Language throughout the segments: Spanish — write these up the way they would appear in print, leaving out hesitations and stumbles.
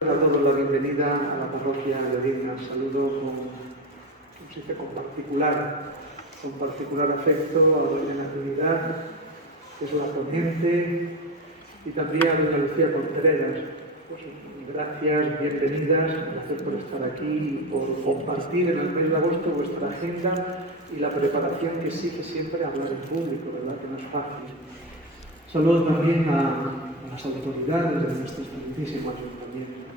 A todos la bienvenida a la parroquia de Digna. Saludo con particular afecto a doña Natividad, que es la ponente, y también a doña Lucía Contreras. Pues, gracias, bienvenidas, gracias por estar aquí y por compartir en el mes de agosto vuestra agenda y la preparación que exige siempre hablar en público, ¿verdad? Que no es fácil. Saludo también a las autoridades de nuestro excelentísimo ayuntamiento.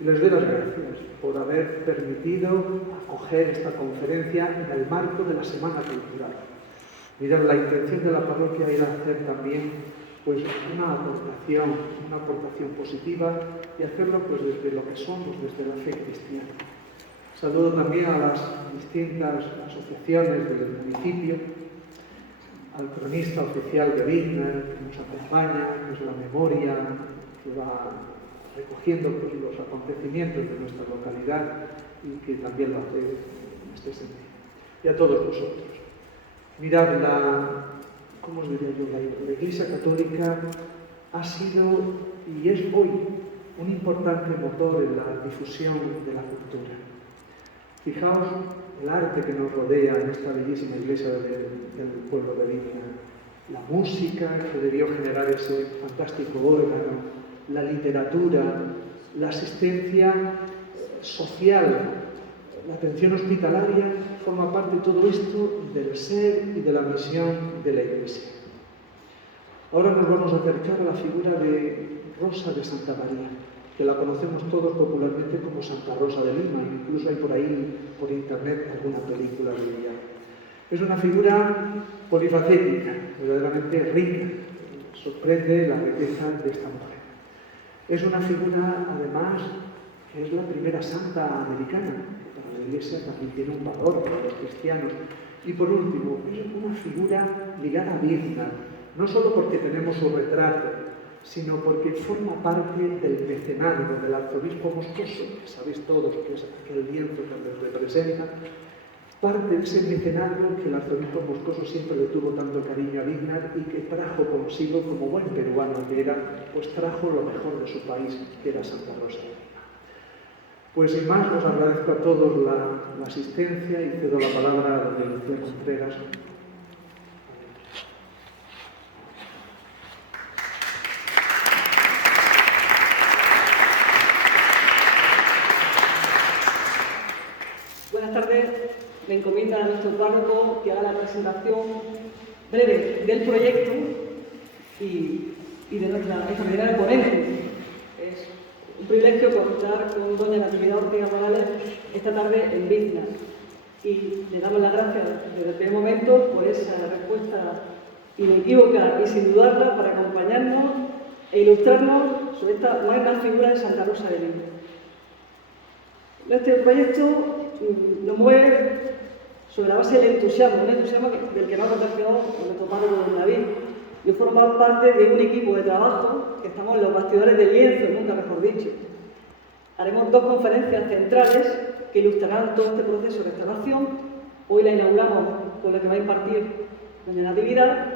Y les doy las gracias por haber permitido acoger esta conferencia en el marco de la Semana Cultural. Mirad, la intención de la parroquia era hacer también pues, una aportación positiva y hacerlo pues, desde lo que somos, desde la fe cristiana. Saludo también a las distintas asociaciones del municipio, al cronista oficial de Digna, que nos acompaña, que es la memoria, que va recogiendo pues, los acontecimientos de nuestra localidad y que también lo hace en este sentido. Y a todos vosotros. Mirad, la Iglesia Católica ha sido y es hoy un importante motor en la difusión de la cultura. Fijaos el arte que nos rodea en esta bellísima iglesia del pueblo de Digna, la música que debió generar ese fantástico órgano, la literatura, la asistencia social, la atención hospitalaria, forma parte de todo esto del ser y de la misión de la Iglesia. Ahora nos vamos a acercar a la figura de Rosa de Santa María, que la conocemos todos popularmente como Santa Rosa de Lima, incluso hay por ahí, por internet, alguna película de ella. Es una figura polifacética, verdaderamente rica, sorprende la riqueza de esta mujer. Es una figura, además, que es la primera santa americana, que para la Iglesia también tiene un valor para los cristianos. Y por último, es una figura ligada a Digna, no solo porque tenemos su retrato, sino porque forma parte del mecenazgo del arzobispo Moscoso, que sabéis todos que es aquel lienzo que les representa, parte de ese mecenazgo que el arzobispo Moscoso siempre le tuvo tanto cariño a Digna y que trajo consigo, como buen peruano que era, pues trajo lo mejor de su país, que era Santa Rosa de Lima. Pues sin más, os agradezco a todos la asistencia y cedo la palabra a doña Lucía Contreras. Buenas tardes. Me encomienda a nuestro párroco que haga la presentación breve del proyecto y de nuestra extraordinaria ponente. Es un privilegio contar con doña Natividad Ortega Morales esta tarde en Digna. Y le damos las gracias desde el primer momento por esa respuesta inequívoca y sin dudarla para acompañarnos e ilustrarnos sobre esta magna figura de Santa Rosa de Lima. Este proyecto nos mueve sobre la base del entusiasmo, un entusiasmo del que nos ha contagiado nuestro párroco don David. Yo formo parte de un equipo de trabajo que estamos en los bastidores del lienzo, nunca mejor dicho. Haremos dos conferencias centrales que ilustrarán todo este proceso de restauración. Hoy la inauguramos con la que va a impartir doña Natividad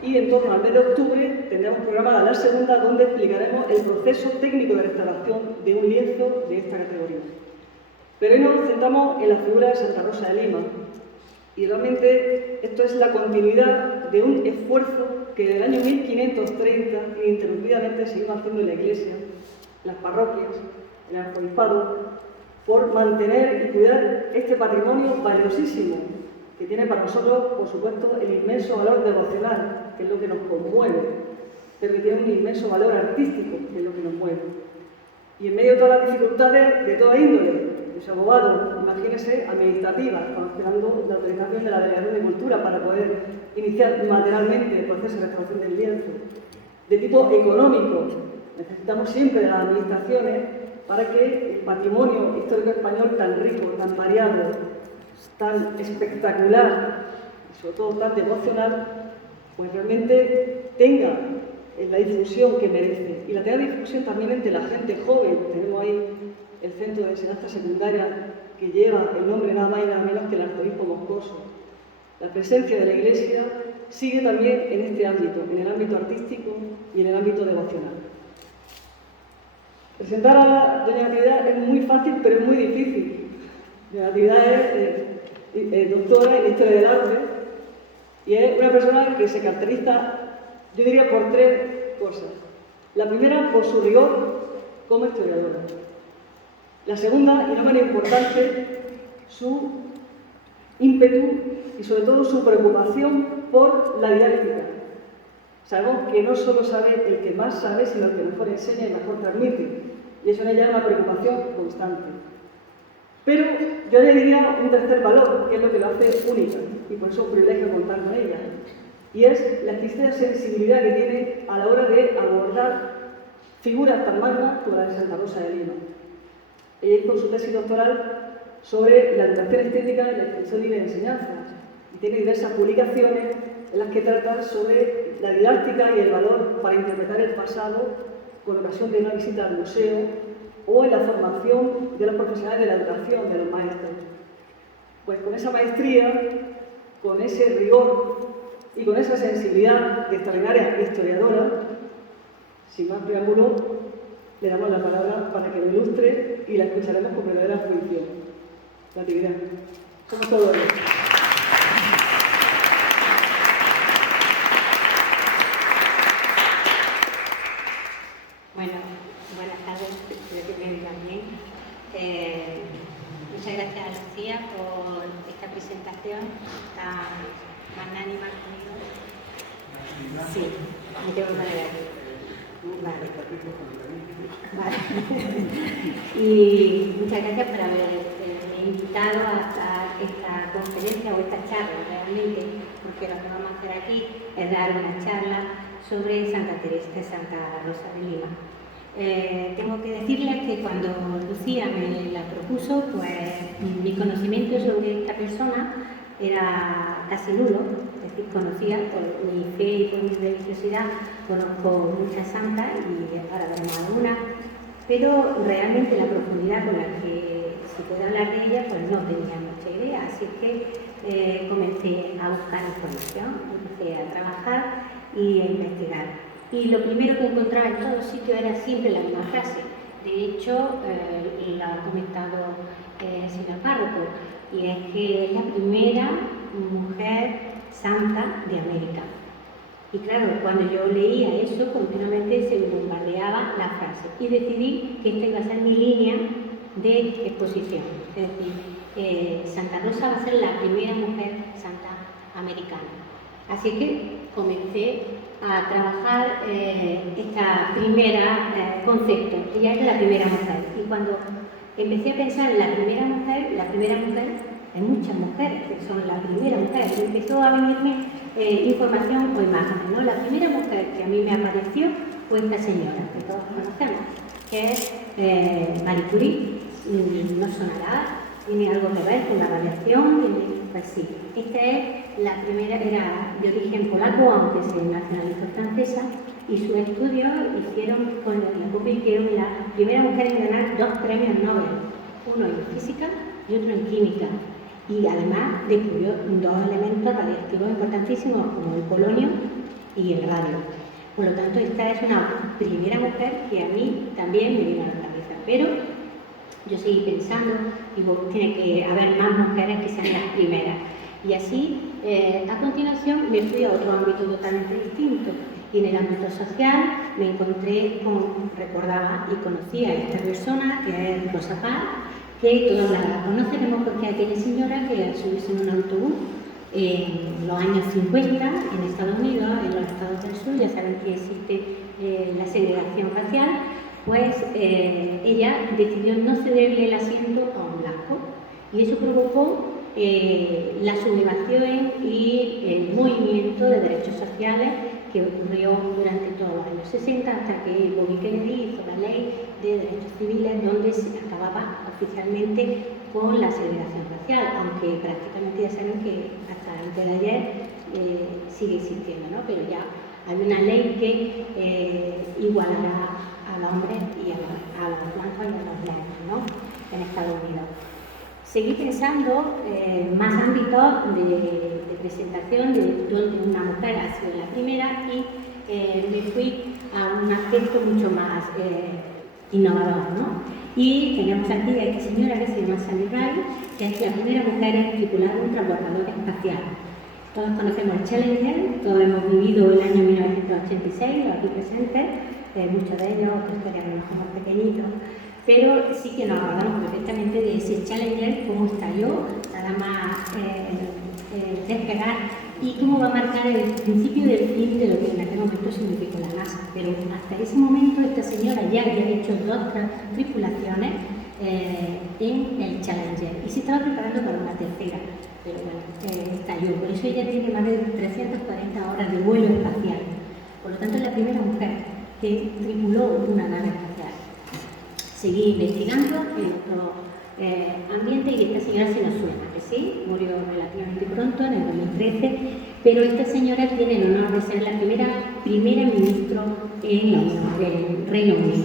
y en torno al mes de octubre tendremos programada la segunda donde explicaremos el proceso técnico de restauración de un lienzo de esta categoría. Pero hoy nos centramos en la figura de Santa Rosa de Lima y realmente esto es la continuidad de un esfuerzo que desde el año 1530 ininterrumpidamente seguimos haciendo en la Iglesia, en las parroquias, en el arzobispado, por mantener y cuidar este patrimonio valiosísimo que tiene para nosotros, por supuesto, el inmenso valor devocional, que es lo que nos conmueve, pero que tiene un inmenso valor artístico, que es lo que nos mueve. Y en medio de todas las dificultades de toda índole, los abogados, imagínense, administrativas, esperando la autorización de la Delegación de Cultura para poder iniciar materialmente el proceso de restauración del lienzo. De tipo económico, necesitamos siempre de las administraciones para que el patrimonio histórico español tan rico, tan variado, tan espectacular y sobre todo tan devocional, pues realmente tenga la difusión que merece. Y la tenga difusión también entre la gente joven. Tenemos ahí el centro de enseñanza secundaria que lleva el nombre nada más y nada menos que el arzobispo Moscoso. La presencia de la Iglesia sigue también en este ámbito, en el ámbito artístico y en el ámbito devocional. Presentar a doña Natividad es muy fácil, pero es muy difícil. Doña Natividad es doctora en Historia del Arte y es una persona que se caracteriza, yo diría, por tres cosas. La primera, por su rigor como historiadora. La segunda, y no menos importante, su ímpetu y sobre todo su preocupación por la didáctica. Sabemos que no solo sabe el que más sabe, sino el que mejor enseña y mejor transmite. Y eso en ella es una preocupación constante. Pero yo añadiría un tercer valor, que es lo que lo hace única, y por eso es un privilegio contar con ella. Y es la exquisita sensibilidad que tiene a la hora de abordar figuras tan magnas como la de Santa Rosa de Lima. Ella hizo su tesis doctoral sobre la educación estética y la extensión libre de enseñanza, y tiene diversas publicaciones en las que trata sobre la didáctica y el valor para interpretar el pasado con ocasión de una visita al museo o en la formación de los profesionales de la educación, de los maestros. Pues con esa maestría, con ese rigor y con esa sensibilidad de extraordinaria historiadora, sin más preámbulo, le damos la palabra para que lo ilustre y la escucharemos con verdadera fruición. Natividad. Somos todos ellos. Bueno, buenas tardes, espero que me digan bien. Muchas gracias a Lucía por esta presentación tan magnánima conmigo. Sí, me tengo que poner aquí. Vale. Y muchas gracias por haberme invitado a esta conferencia o esta charla realmente, porque lo que vamos a hacer aquí es dar una charla sobre Santa Rosa de Lima. Tengo que decirles que cuando Lucía me la propuso, pues mi conocimiento sobre esta persona era casi nulo, es decir, conocía por mi fe y por mi religiosidad, conozco muchas santas y ahora veremos algunas, pero realmente la profundidad con la que se puede hablar de ella, pues no tenía mucha idea, así que comencé a buscar información, empecé a trabajar y a investigar. Y lo primero que encontraba en todos sitios era siempre la misma frase. De hecho, la ha comentado el señor párroco, y es que es la primera mujer santa de América. Y claro, cuando yo leía eso, continuamente se me bombardeaba la frase. Y decidí que esta iba a ser mi línea de exposición. Es decir, Santa Rosa va a ser la primera mujer santa americana. Así que comencé a trabajar esta primera concepto. Ella es la primera mujer. Y cuando empecé a pensar en la primera mujer, hay muchas mujeres que son la primera mujer. Y empezó a venirme información o imágenes, ¿no? La primera mujer que a mí me apareció fue esta señora, que todos conocemos, que es Marie Curie. No sonará, tiene algo que ver con la radiación, pues sí. Esta es la primera, era de origen polaco, aunque se nacionalizó francesa, y sus estudios hicieron, la convirtieron en la primera mujer en ganar 2 premios Nobel, uno en física y otro en química. Y además descubrió 2 elementos radiactivos importantísimos como el polonio y el radio. Por lo tanto, esta es una primera mujer que a mí también me vino a la cabeza. Pero yo seguí pensando, digo, tiene que haber más mujeres que sean las primeras. Y así, a continuación, me fui a otro ámbito totalmente distinto. Y en el ámbito social me encontré con, recordaba y conocía a esta persona, que es Rosa Parks, que todos la conoceremos porque es aquella señora que al subirse en un autobús en los años 50 en Estados Unidos, en los estados del sur, ya saben que existe la segregación racial, pues ella decidió no cederle el asiento a un blanco y eso provocó la sublevación y el movimiento de derechos sociales que ocurrió durante todos los años 60 hasta que Bobby Kennedy hizo la ley de derechos civiles donde se acababa oficialmente con la segregación racial, aunque prácticamente ya saben que hasta antes de ayer sigue existiendo, ¿no? Pero ya hay una ley que igualará a los hombres y a los blancos y a los negros, ¿no? En Estados Unidos. Seguí pensando más ámbitos de presentación de donde una mujer ha sido la primera y me fui a un aspecto mucho más innovador, ¿no? Y tenemos aquí a esta señora que se llama Sally Ride, que es la primera mujer en tripular un transbordador espacial. Todos conocemos el Challenger, todos hemos vivido el año 1986, los aquí presentes, muchos de ellos, otros historias a lo mejor más pequeñitos, pero sí que nos acordamos perfectamente de ese Challenger, cómo estalló, nada más despegar, y cómo va a marcar el principio del fin de lo que en aquel momento significó la NASA. Pero hasta ese momento esta señora ya había hecho 2 tripulaciones en el Challenger y se estaba preparando para una tercera, pero bueno, estalló. Por eso ella tiene más de 340 horas de vuelo espacial. Por lo tanto, es la primera mujer que tripuló una nave espacial. Seguí investigando en otro ambiente y esta señora se nos suena, que sí, murió relativamente pronto, en el 2013, pero esta señora tiene el honor de ser la primera ministra en el Reino Unido.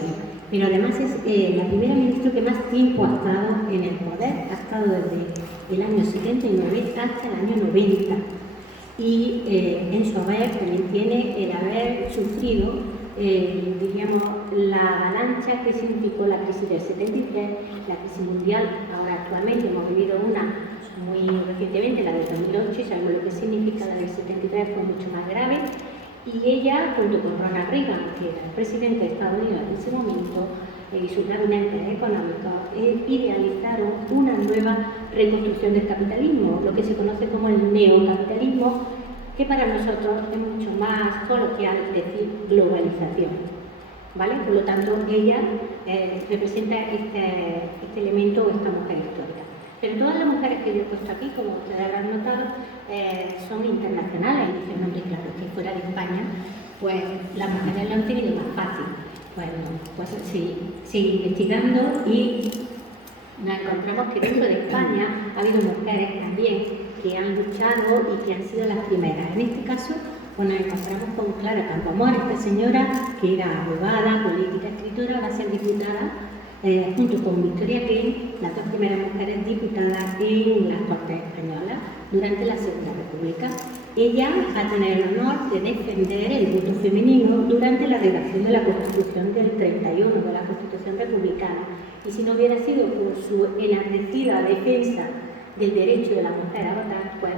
Pero además es la primera ministra que más tiempo ha estado en el poder, ha estado desde el año 79 hasta el año 90. Y en su haber también tiene el haber sufrido, diríamos, la avalancha que significó la crisis del 73, la crisis mundial. Ahora actualmente hemos vivido una muy recientemente, la del 2008, y sabemos lo que significa la del 73, fue mucho más grave. Y ella, junto con Ronald Reagan, que era el presidente de Estados Unidos en ese momento, y sus gabinetes económicos, idealizaron una nueva reconstrucción del capitalismo, lo que se conoce como el neocapitalismo, que para nosotros es mucho más coloquial decir globalización, ¿vale? Por lo tanto, ella representa este elemento o esta mujer histórica. Pero todas las mujeres que yo he puesto aquí, como ustedes habrán notado, son internacionales, y dicen, hombre, claro, que fuera de España, pues las mujeres lo han tenido más fácil. Bueno, pues sigue investigando y nos encontramos que dentro de España ha habido mujeres también que han luchado y que han sido las primeras. En este caso, pues nos encontramos con Clara Campoamor, esta señora que era abogada, política, escritora, va a ser diputada junto con Victoria Kane, las 2 primeras mujeres diputadas en las Cortes Españolas durante la Segunda República. Ella va a tener el honor de defender el voto femenino durante la redacción de la Constitución del 31, de la Constitución republicana. Y si no hubiera sido por su enardecida defensa del derecho de la mujer a votar, pues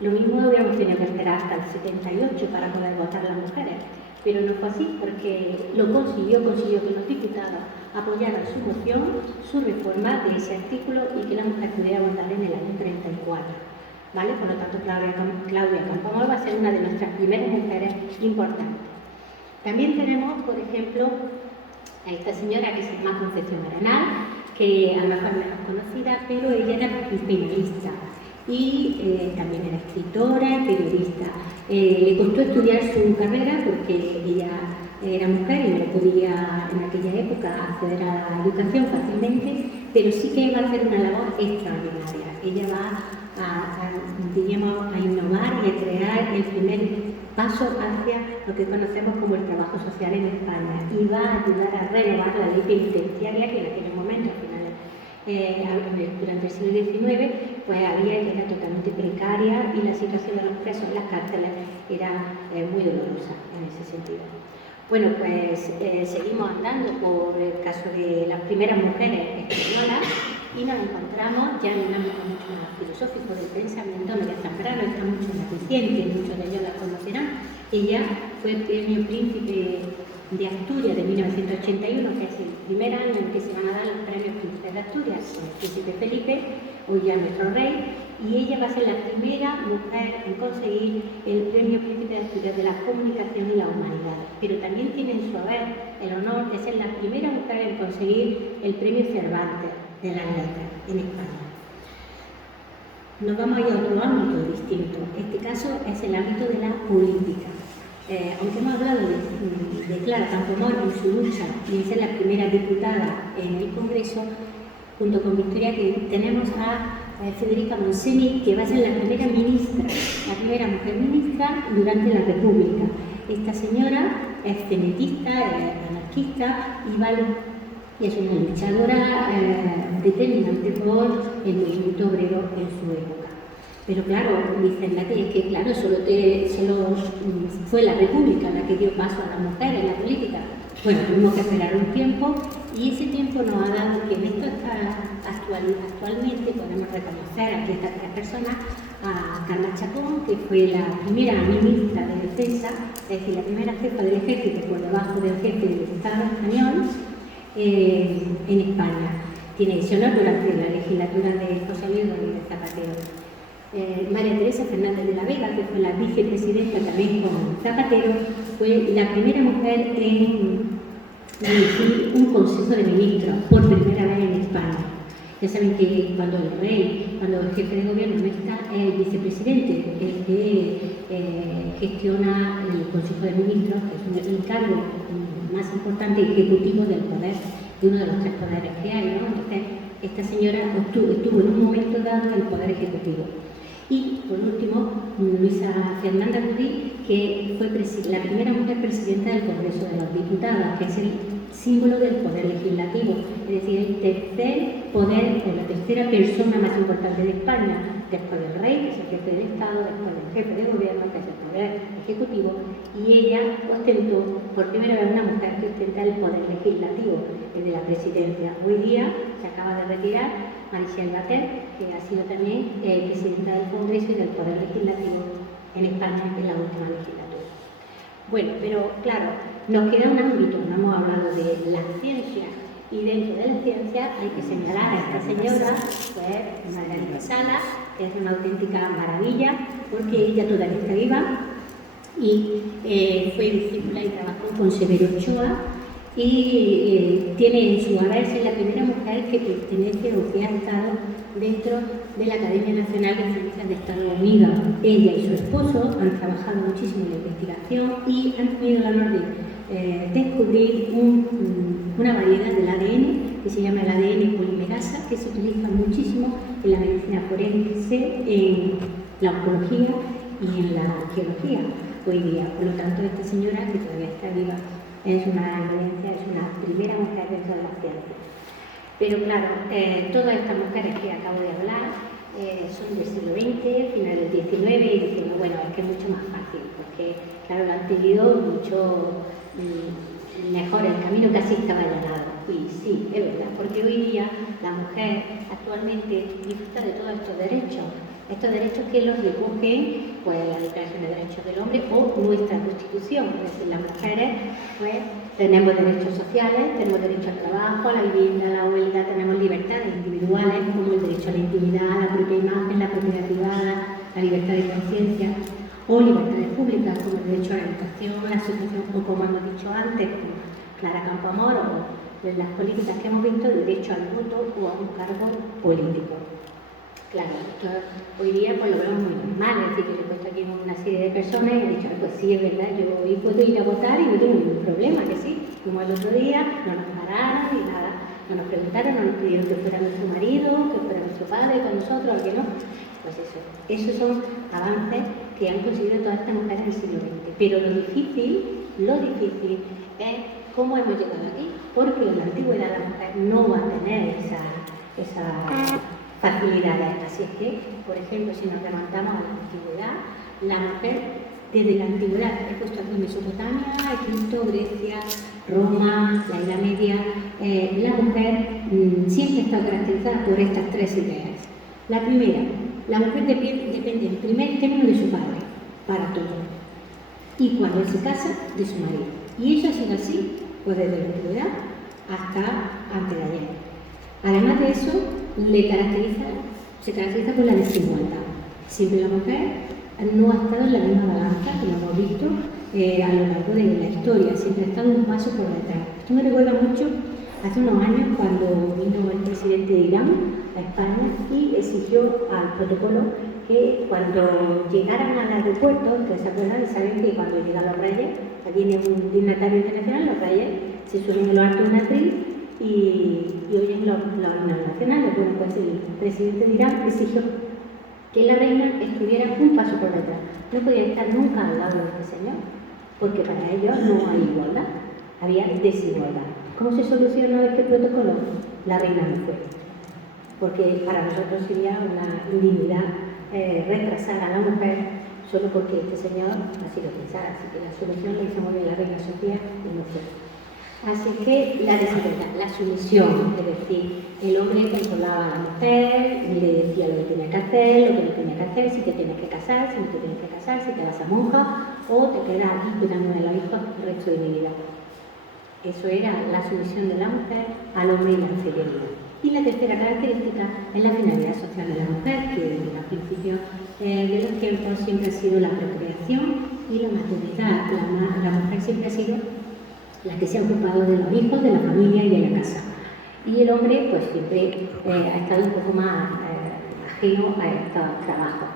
lo mismo hubiéramos tenido que esperar hasta el 78 para poder votar las mujeres. Pero no fue así, porque lo consiguió que los diputados apoyaran su moción, su reforma de ese artículo y que la mujer pudiera votar en el año 34. ¿Vale? Por lo tanto, Claudia Campoamor va a ser una de nuestras primeras mujeres importantes. También tenemos, por ejemplo, a esta señora que se llama Concepción Arenal, que a lo mejor es menos conocida, pero ella era periodista y también era escritora y periodista. Le costó estudiar su carrera porque ella era mujer y no podía en aquella época acceder a la educación fácilmente, pero sí que va a hacer una labor extraordinaria. Ella va a innovar y a crear el primer paso hacia lo que conocemos como el trabajo social en España y va a ayudar a renovar la ley penitenciaria que en aquellos momentos, durante el siglo XIX, pues era totalmente precaria y la situación de los presos en las cárceles era muy dolorosa en ese sentido. Bueno, pues seguimos andando por el caso de las primeras mujeres españolas y nos encontramos ya en un ámbito mucho más filosófico del pensamiento. María Zambrano está mucho más reciente, muchos de ellos la conocerán. Ella fue el premio Príncipe de Asturias de 1981, que es el primer año en que se van a dar los premios Príncipe de Asturias con el Príncipe Felipe, hoy ya nuestro rey, y ella va a ser la primera mujer en conseguir el premio Príncipe de Asturias de la Comunicación y la Humanidad. Pero también tiene en su haber el honor de ser la primera mujer en conseguir el premio Cervantes de las letras en España. Nos vamos a ir a otro ámbito distinto. Este caso es el ámbito de la política. Aunque hemos hablado de Clara Campoamor en su lucha y en ser la primera diputada en el Congreso, junto con Victoria, que tenemos a Federica Montseny, que va a ser la primera ministra, la primera mujer ministra durante la República. Esta señora es cenetista, es anarquista y es una luchadora determinante por el movimiento obrero en su época. Pero claro, dicen la que es que claro, solo fue la República la que dio paso a la mujer en la política. Bueno, tuvimos que esperar un tiempo Y ese tiempo nos ha dado que en esto actualmente podemos reconocer aquí estas tres personas: a Carla Chacón, que fue la primera ministra de Defensa, es decir, la primera jefa del ejército por debajo del jefe del Estado español en España. Tiene ese honor durante la legislatura de José Luis Rodríguez Zapatero. María Teresa Fernández de la Vega, que fue la vicepresidenta también con Zapatero, fue la primera mujer en dirigir un consejo de ministros por primera vez en España. Ya saben que cuando el rey, cuando el jefe de gobierno no está, es el vicepresidente el que gestiona el consejo de ministros, que es el cargo más importante ejecutivo del poder, de uno de los tres poderes que hay, ¿no? Entonces, esta señora estuvo en un momento dado en el poder ejecutivo. Y, por último, Luisa Fernanda Ruiz, que fue la primera mujer presidenta del Congreso de los Diputados, que es el símbolo del poder legislativo, es decir, el tercer poder o la tercera persona más importante de España, después del rey, que es el jefe del Estado, después del jefe de gobierno, que es el poder ejecutivo, y ella ostentó, por primera vez una mujer que ostenta el poder legislativo, el de la presidencia. Hoy día se acaba de retirar Michelle Batet, que ha sido también presidenta del Congreso y del Poder Legislativo en España en la última legislatura. Bueno, pero claro, nos queda un ámbito, no hemos hablado de la ciencia, y dentro de la ciencia hay que señalar a esta señora, pues Margarita Salas, que es una auténtica maravilla, porque ella todavía está viva y fue discípula y trabajó con Severo Ochoa, y tiene en su haber ser la primera mujer que pertenece o que ha estado dentro de la Academia Nacional de Ciencias de Estados Unidos. Ella y su esposo han trabajado muchísimo en la investigación y han tenido el honor de descubrir una variedad del ADN que se llama el ADN polimerasa, que se utiliza muchísimo en la medicina forense, en la oncología y en la arqueología hoy día. Por lo tanto, esta señora, que todavía está viva, es una evidencia, es una primera mujer dentro de la ciencia. Pero claro, todas estas mujeres que acabo de hablar son del siglo XX, final del XIX, y diciendo, bueno, es que es mucho más fácil, porque claro, lo han tenido mucho mejor, el camino casi estaba allanado. Y sí, es verdad, porque hoy día la mujer actualmente disfruta de todos estos derechos que los recogen pues la Declaración de Derechos del Hombre o nuestra Constitución. Es decir, las mujeres pues tenemos derechos sociales, tenemos derecho al trabajo, a la vivienda, a la huelga, tenemos libertades individuales como el derecho a la intimidad, a la propia imagen, la propiedad privada, la libertad de conciencia, o libertades públicas como el derecho a la educación, a la asociación, o como hemos dicho antes, como Clara Campoamor, o en las políticas que hemos visto, el derecho al voto o a un cargo político. Claro, esto hoy día pues lo vemos muy normal, es decir, que yo he puesto aquí una serie de personas y he dicho, pues sí, es verdad, yo hoy puedo ir a votar y no tengo ningún problema, que sí. Como el otro día, no nos pararon ni nada, no nos preguntaron, no nos pidieron que fuera nuestro marido, que fuera nuestro padre con nosotros, o que no. Pues eso, esos son avances que han conseguido todas estas mujeres del siglo XX. Pero lo difícil es cómo hemos llegado aquí, porque en la antigüedad la mujer no va a tener esa facilidades. Así es que, por ejemplo, si nos remontamos a la antigüedad, la mujer desde la antigüedad, he puesto aquí Mesopotamia, Egipto, Grecia, Roma, la Edad Media, la mujer siempre ha estado caracterizada por estas tres ideas. La primera, la mujer depende en primer término de su padre, para todo, y cuando se casa, de su marido. Y eso ha sido así, pues desde la antigüedad hasta antes de ayer. Además de eso, se caracteriza por la desigualdad. Siempre la mujer no ha estado en la misma balanza, como hemos visto a lo largo de la historia, siempre ha estado un paso por detrás. Esto me recuerda mucho hace unos años cuando vino el presidente de Irán a España y exigió al protocolo que cuando llegaran al aeropuerto, ustedes se acuerdan y saben que cuando llegan los reyes, aquí viene un dignatario internacional, los reyes se suben en lo alto de una atril y oyen los himnos nacionales. Bueno, pues el presidente de Irán exigió que la reina estuviera un paso por detrás. No podía estar nunca al lado de este señor, porque para ellos no hay igualdad, había desigualdad. ¿Cómo se solucionó este protocolo? La reina no fue, porque para nosotros sería una indignidad retrasar a la mujer solo porque este señor ha sido pensado. Así que la solución la hizo muy bien la reina Sofía y no fue. Así que la desigualdad, la sumisión, es decir, el hombre controlaba a la mujer, le decía lo que tenía que hacer, lo que no tenía que hacer, si te tienes que casar, si no te tienes que casar, si te vas a monja o te quedas aquí cuidando de los hijos el resto de mi vida. Eso era la sumisión de la mujer al hombre y la infidelidad. Y la tercera característica es la finalidad social de la mujer, que al principio de los tiempos siempre ha sido la procreación y la maternidad. La mujer siempre ha sido la que se ha ocupado de los hijos, de la familia y de la casa. Y el hombre pues siempre ha estado un poco más ajeno a estos trabajos.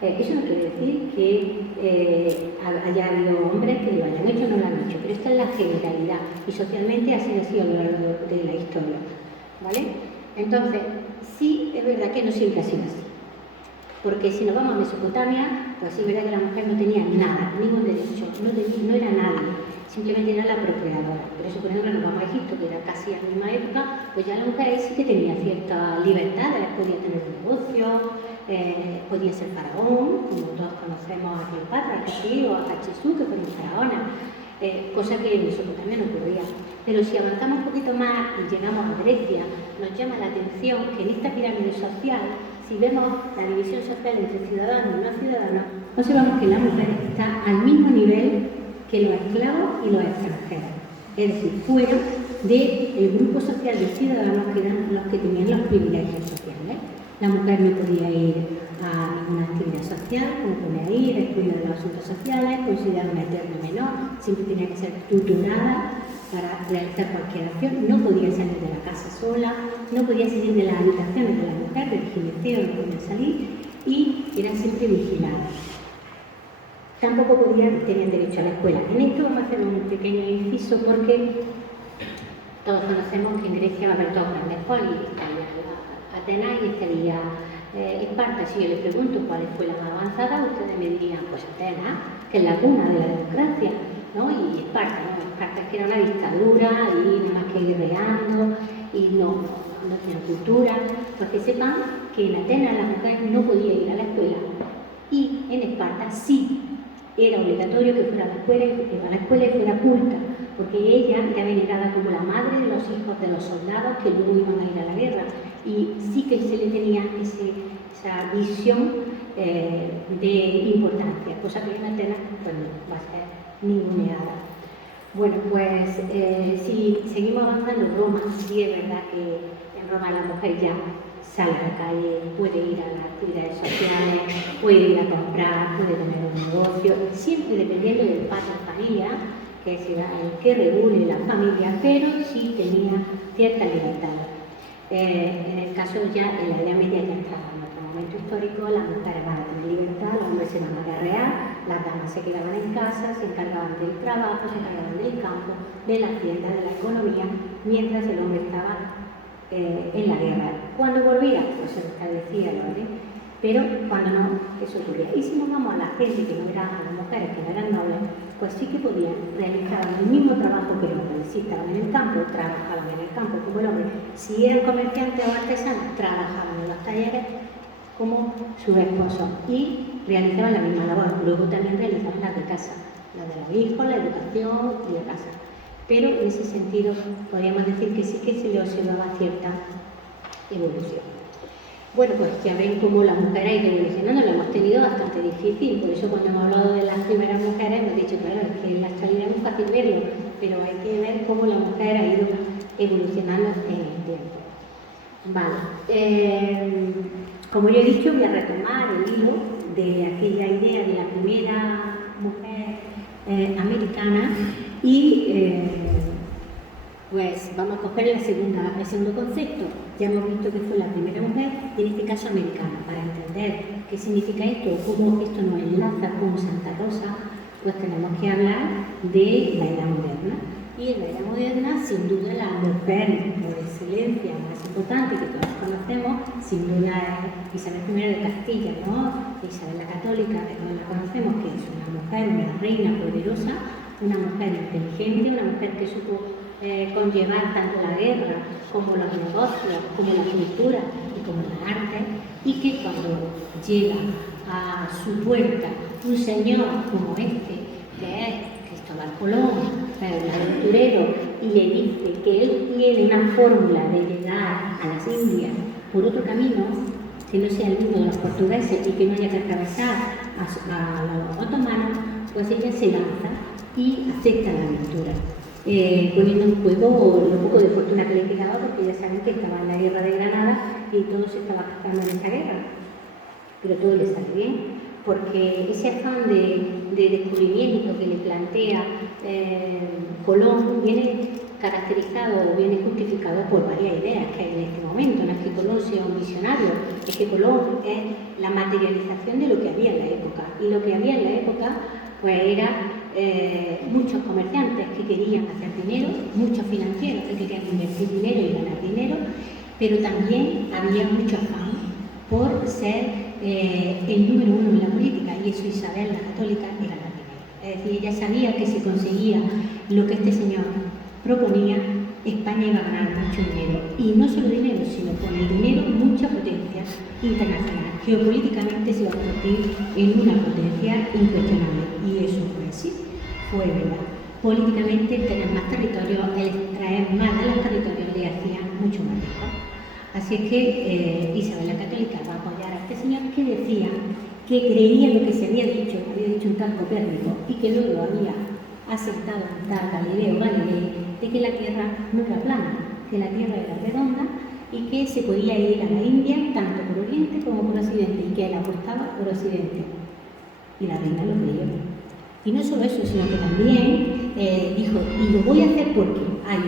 Eso no quiere decir que haya habido hombres que lo hayan hecho o no lo han hecho, pero esta es la generalidad y socialmente ha sido así a lo largo de la historia, ¿vale? Entonces, sí es verdad que no siempre ha sido así, porque si nos vamos a Mesopotamia, pues sí es verdad que la mujer no tenía nada, ningún derecho, no era nadie, simplemente era la procreadora. Por eso, por ejemplo, nos vamos a Egipto, que era casi a la misma época, pues ya la mujer sí que tenía ciertas libertades, podía tener un negocio, podía ser faraón, como todos conocemos a Cleopatra, a Hatshepsut o a Hatshepsut, que fueron faraonas, cosa que en Mesopotamia no ocurría. Pero si avanzamos un poquito más y llegamos a Grecia, nos llama la atención que en esta pirámide social, si vemos la división social entre ciudadanos y no ciudadanos, observamos que la mujer está al mismo nivel que los esclavos y los extranjeros, es decir, fuera del grupo social de ciudadanos que eran los que tenían los privilegios sociales. La mujer no podía ir a ninguna actividad social, como podía ir, estudiar de los asuntos sociales, considerar una eterna menor, siempre tenía que ser tutorada para realizar cualquier acción, no podía salir de la casa sola, no podía salir de las habitaciones de la mujer, del gineceo no podía salir y eran siempre vigiladas. Tampoco podían tener derecho a la escuela. En esto vamos a hacer un pequeño inciso porque todos conocemos que en Grecia va a haber dos grandes polis, Atenas y estaría Esparta. Si yo les pregunto cuál fue la más avanzada, ustedes me dirían, pues Atenas, que es la cuna de la democracia, ¿no? Y Esparta, ¿no? Esparta que era una dictadura y nada más que guerreando y no tenía cultura. Pues que sepan que en Atenas la mujer no podía ir a la escuela y en Esparta sí era obligatorio que fuera a la escuela y fuera culta, porque ella era venerada como la madre de los hijos de los soldados que luego iban a ir a la guerra, y sí que se le tenía esa visión de importancia, cosa que en Atenas pues no va a ser ninguneada. Bueno, pues si seguimos avanzando, Roma, sí es verdad que en Roma la mujer ya sale a la calle, puede ir a las actividades sociales, puede ir a comprar, puede tener un negocio, siempre dependiendo del padre de familia, que será el que regule la familia, pero sí tenía cierta libertad. En el caso ya, en la Edad Media ya estaba en otro momento histórico, las mujeres van a tener libertad, los hombres se van a guerrear, las damas se quedaban en casa, se encargaban del trabajo, se encargaban del campo, de la hacienda, de la economía, mientras el hombre estaba en la guerra. Cuando volvía, pues se restablecía el orden, pero cuando no, eso ocurría. Y si nos vamos a la gente que no eran, a las mujeres que no eran nobles, pues sí que podían realizar el mismo trabajo que los hombres. Si estaban en el campo, trabajaban en el campo como el hombre. Si eran comerciantes o artesanos, trabajaban en los talleres como sus esposos y realizaban la misma labor. Luego también realizaban las de casa, la de los hijos, la educación y la casa. Pero en ese sentido podríamos decir que sí que se le observaba cierta evolución. Bueno, pues ya ven cómo la mujer ha ido evolucionando, lo hemos tenido bastante difícil, por eso cuando hemos hablado de las primeras mujeres hemos dicho, claro, es que en la actualidad es muy fácil verlo, pero hay que ver cómo la mujer ha ido evolucionando en el tiempo. Vale, como yo he dicho, voy a retomar el hilo de aquella idea de la primera mujer americana y pues vamos a coger el segundo concepto. Ya hemos visto que fue la primera mujer, y en este caso americana. Para entender qué significa esto, cómo esto nos enlaza con Santa Rosa, pues tenemos que hablar de la Edad Moderna. Y en la Edad Moderna, sin duda, la mujer por excelencia más importante que todos conocemos, sin duda es Isabel I de Castilla, ¿no? Isabel la Católica, que todos la conocemos, que es una mujer, una reina poderosa, una mujer inteligente, una mujer que supo conllevar tanto la guerra como los negocios, como la cultura y como las artes, y que cuando llega a su puerta un señor como este, que es Cristóbal Colón, aventurero, y le dice que él tiene una fórmula de llegar a las Indias por otro camino, que no sea el mismo de los portugueses y que no haya que atravesar a los otomanos, pues ella se lanza y acepta la aventura, poniendo en juego lo poco de fortuna que le quedaba, porque ya saben que estaba en la guerra de Granada y todo se estaba gastando en esa guerra, pero todo le sale bien, porque ese afán de descubrimiento que le plantea Colón viene caracterizado o viene justificado por varias ideas que hay en este momento. No es que Colón sea un visionario, es que Colón es la materialización de lo que había en la época, y lo que había en la época pues era muchos comerciantes que querían hacer dinero, muchos financieros que querían invertir dinero y ganar dinero, pero también había mucho afán por ser el número uno en la política, y eso Isabel la Católica era la primera. Es decir, ella sabía que si conseguía lo que este señor proponía, España iba a ganar mucho dinero, y no solo dinero, sino con el dinero mucha potencia internacional. Geopolíticamente se iba a convertir en una potencia incuestionable, y eso fue así, fue verdad. Políticamente, el tener más territorio, el extraer más de los territorios le hacía mucho más rico. Así es que Isabel la Católica va a apoyar a este señor que decía que creía lo que se había dicho un tal Copérnico, y que luego había aceptado un tal Galileo Galilei, de que la Tierra no era plana, que la Tierra era redonda y que se podía ir a la India tanto por Oriente como por Occidente, y que él apostaba por Occidente. Y la reina lo creyó. Y no solo eso, sino que también dijo, y lo voy a hacer porque hay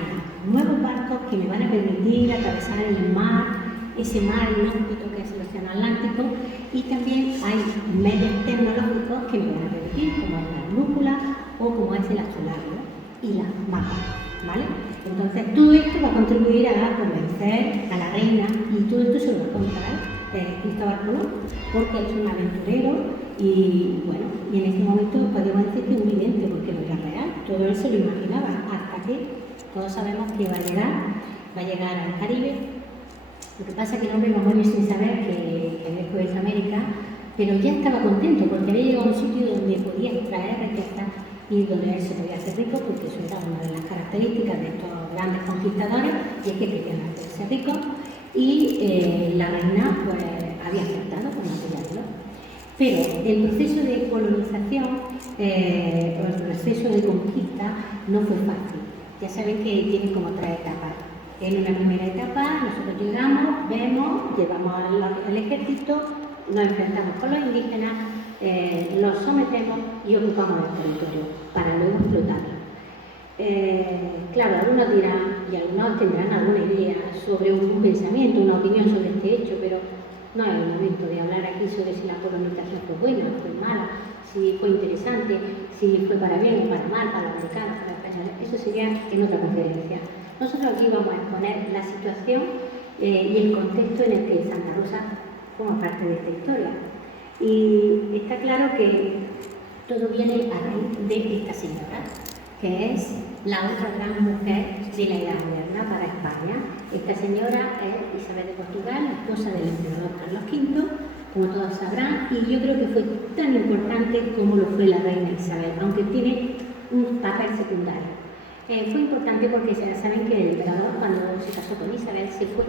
nuevos barcos que me van a permitir atravesar el mar, ese mar inhóspito que es el Océano Atlántico, y también hay medios tecnológicos que me van a permitir, como es la brújula o como es el astrolario y las mapas, ¿vale? Entonces todo esto va a contribuir a convencer a la reina, y todo esto se lo va a contar Cristóbal Colón, porque es un aventurero y bueno, y en ese momento podemos decir que es un vidente, porque no era real, todo él se lo imaginaba, hasta que todos sabemos que va a llegar al Caribe. Lo que pasa es que el hombre va a morir sin saber que después es América, pero ya estaba contento porque había llegado a un sitio donde podía extraer riqueza y donde él se podía hacer rico, porque eso era una de las características de estos grandes conquistadores, y es que querían hacerse ricos, y la reina pues había aceptado con apoyarlo. Pero el proceso de colonización o el proceso de conquista no fue fácil. Ya saben que tiene como 3 etapas. En una primera etapa nosotros llegamos, vemos, llevamos al ejército, nos enfrentamos con los indígenas, los sometemos y ocupamos el territorio para luego explotarlo. Claro, algunos dirán y algunos tendrán alguna idea sobre un pensamiento, una opinión sobre este hecho, pero no es el momento de hablar aquí sobre si la colonización fue buena o fue mala, si fue interesante, si fue para bien o para mal, para los americanos, para los españoles. Eso sería en otra conferencia. Nosotros aquí vamos a exponer la situación y el contexto en el que Santa Rosa forma parte de esta historia. Y está claro que todo viene a raíz de esta señora, que es la otra gran mujer de la Edad Moderna para España. Esta señora es Isabel de Portugal, la esposa del emperador Carlos V, como todos sabrán, y yo creo que fue tan importante como lo fue la reina Isabel, aunque tiene un papel secundario. Fue importante porque ya saben que el emperador, cuando se casó con Isabel, se fue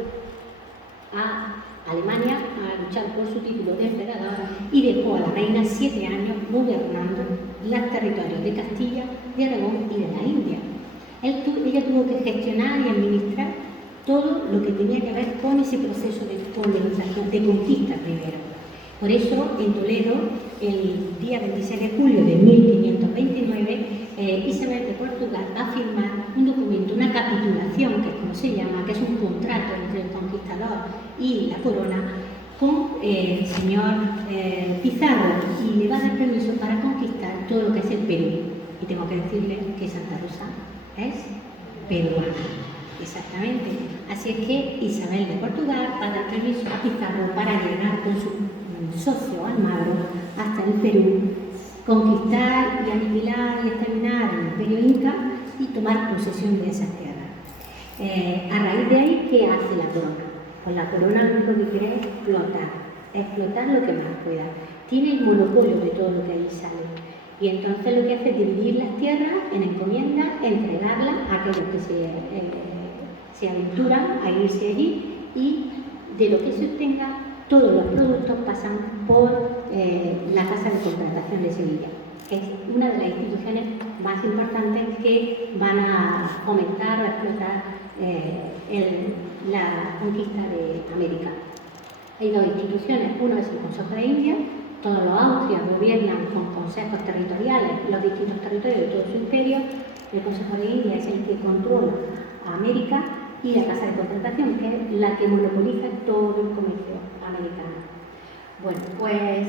a Alemania a luchar por su título de emperador y dejó a la reina 7 años gobernando los territorios de Castilla, de Aragón y de la India. Ella tuvo que gestionar y administrar todo lo que tenía que ver con ese proceso de colonización, de conquista primero. Por eso, en Toledo, el día 26 de julio de 1529, Isabel de Portugal va a firmar un documento, una capitulación, que es como se llama, que es un contrato entre el conquistador y la corona, con el señor Pizarro, y le va a dar permiso para conquistar todo lo que es el Perú. Y tengo que decirle que Santa Rosa es peruana. Exactamente. Así es que Isabel de Portugal va a dar permiso a Pizarro para llegar con su socio Almagro hasta el Perú, conquistar y aniquilar y exterminar el imperio inca y tomar posesión de esas tierras. A raíz de ahí, ¿qué hace la corona? Pues la corona lo único que quiere es explotar lo que más pueda. Tiene el monopolio de todo lo que ahí sale. Y entonces lo que hace es dividir las tierras en encomiendas, entregarlas a aquellos que se aventuran a irse allí, y de lo que se obtenga, todos los productos pasan por la Casa de Contratación de Sevilla, que es una de las instituciones más importantes que van a fomentar o explotar la conquista de América. Hay dos instituciones, uno es el Consejo de Indias. Todos los austrias gobiernan con consejos territoriales los distintos territorios de todo su imperio. El Consejo de Indias es el que controla a América, y la Casa de Contratación, que es la que monopoliza todo el comercio americano. Bueno, pues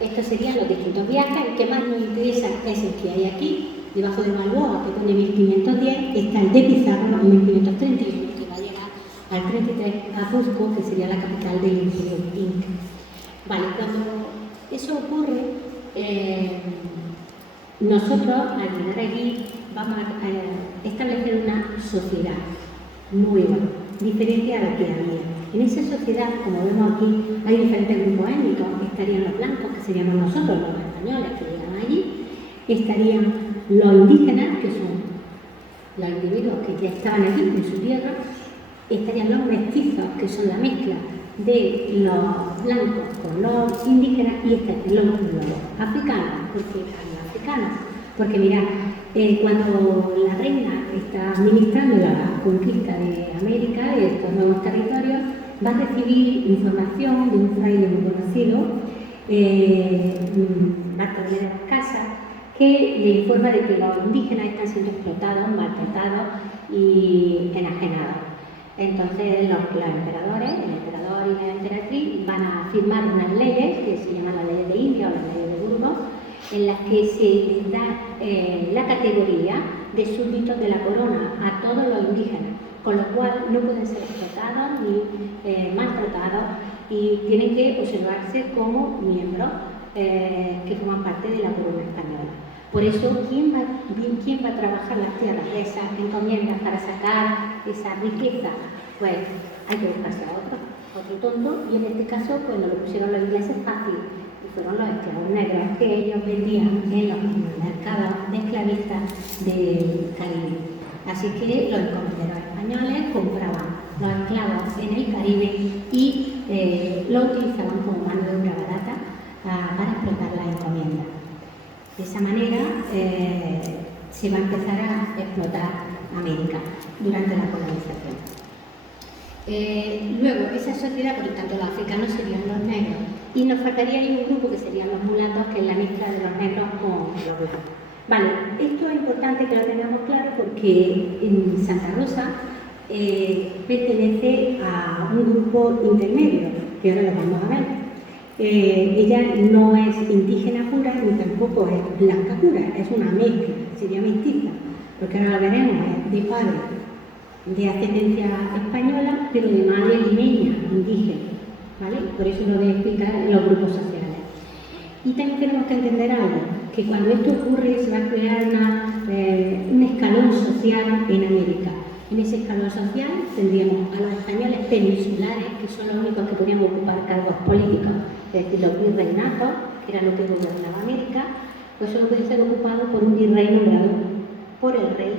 estos serían los distintos viajes. El que más nos interesa es el que hay aquí, debajo de Balboa, que pone 1510, está el de Pizarro en 1531, que va a llegar al 33 a Cusco, que sería la capital del imperio inca. Vale, cuando eso ocurre, nosotros al llegar allí vamos a establecer una sociedad nueva, diferente a la que había. En esa sociedad, como vemos aquí, hay diferentes grupos étnicos. Estarían los blancos, que seríamos nosotros, los españoles que llegan allí. Estarían los indígenas, que son los individuos que ya estaban allí en su tierra. Estarían los mestizos, que son la mezcla de los blancos con los indígenas, y los africanos. ¿Por qué los africanos? Porque mirad, cuando la reina está administrando la conquista de América, de estos nuevos territorios, va a recibir información de un fraile muy conocido, Bartolomé de las Casas, que le informa de que los indígenas están siendo explotados, maltratados y enajenados. Entonces los emperadores, el emperador y la emperatriz, van a firmar unas leyes que se llaman las leyes de India o las leyes de Burgos, en las que se les da la categoría de súbditos de la corona a todos los indígenas, con lo cual no pueden ser explotados ni maltratados, y tienen que observarse como miembros que forman parte de la corona española. Por eso, ¿quién va a trabajar las tierras de esas encomiendas para sacar esa riqueza? Pues hay que buscarse a otro tonto, y en este caso pues nos lo pusieron los ingleses fácil, y fueron los esclavos negros que ellos vendían en los mercados de esclavistas del Caribe. Así que los encomenderos españoles compraban los esclavos en el Caribe y lo utilizaban como mano de obra barata para explotar las encomiendas. De esa manera se va a empezar a explotar América durante la colonización. Luego, esa sociedad, por lo tanto, los africanos serían los negros, y nos faltaría ahí un grupo que serían los mulatos, que es la mezcla de los negros con los blancos. Vale, esto es importante que lo tengamos claro, porque en Santa Rosa pertenece a un grupo intermedio, que ahora lo vamos a ver. Ella no es indígena pura ni tampoco es blanca pura, es una mezcla, sería mestiza, porque ahora la veremos, es de padre de ascendencia española, pero de madre limeña, indígena, ¿vale? Por eso lo voy a explicar los grupos sociales. Y también tenemos que entender algo, que cuando esto ocurre se va a crear un escalón social en América. En ese escalón social tendríamos a los españoles peninsulares, que son los únicos que podían ocupar cargos políticos, es decir, los virreinatos, que era lo que gobernaba América, pues solo puede ser ocupado por un virrey nombrado por el rey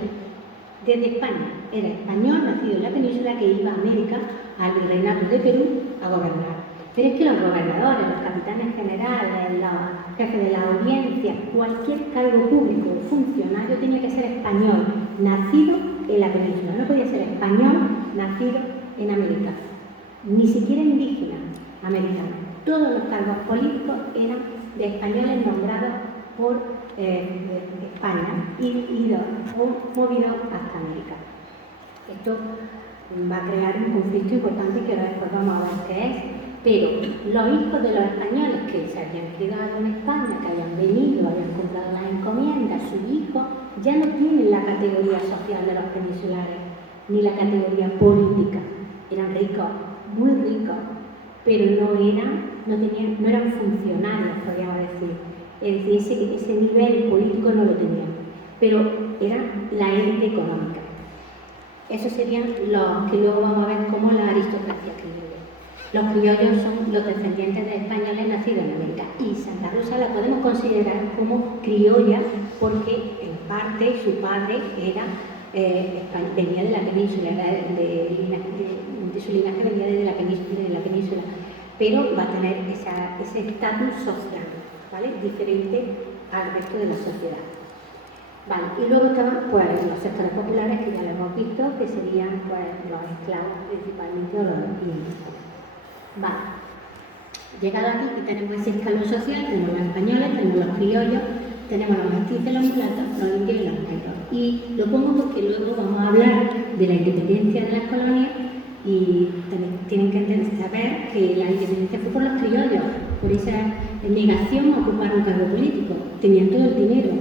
desde España. Era español, nacido en la península, que iba a América, al virreinato de Perú, a gobernar. Pero es que los gobernadores, los capitanes generales, los jefes de la audiencia, cualquier cargo público o funcionario tenía que ser español, nacido en la península. No podía ser español, nacido en América. Ni siquiera indígena americano. Todos los cargos políticos eran de españoles nombrados por España y movidos hasta América. Esto va a crear un conflicto importante que ahora después vamos a ver qué es, pero los hijos de los españoles que se habían criado en España, que habían venido, habían comprado las encomiendas, sus hijos ya no tienen la categoría social de los peninsulares, ni la categoría política. Eran ricos, muy ricos, pero no eran funcionarios, podríamos decir. Es decir, ese nivel político no lo tenían, pero era la élite económica. Esos serían los que luego vamos a ver como la aristocracia que vive. Los criollos son los descendientes de españoles nacidos en América y Santa Rosa la podemos considerar como criolla porque en parte su padre era venía de la península, su linaje venía de la península, pero va a tener ese estatus social, ¿vale? Diferente al resto de la sociedad. Vale, y luego estaban pues, los sectores populares que ya lo hemos visto, que serían pues, los esclavos principalmente o los indígenas. Vale, llegado aquí que tenemos ese escalón social, tenemos los españoles, tenemos los criollos, tenemos los mestizos, los mulatos, los indios y los negros. Y lo pongo porque luego vamos a hablar de la independencia de las colonias y tienen que saber que la independencia fue por los criollos, por esa negación a ocupar un cargo político. Tenían todo el dinero,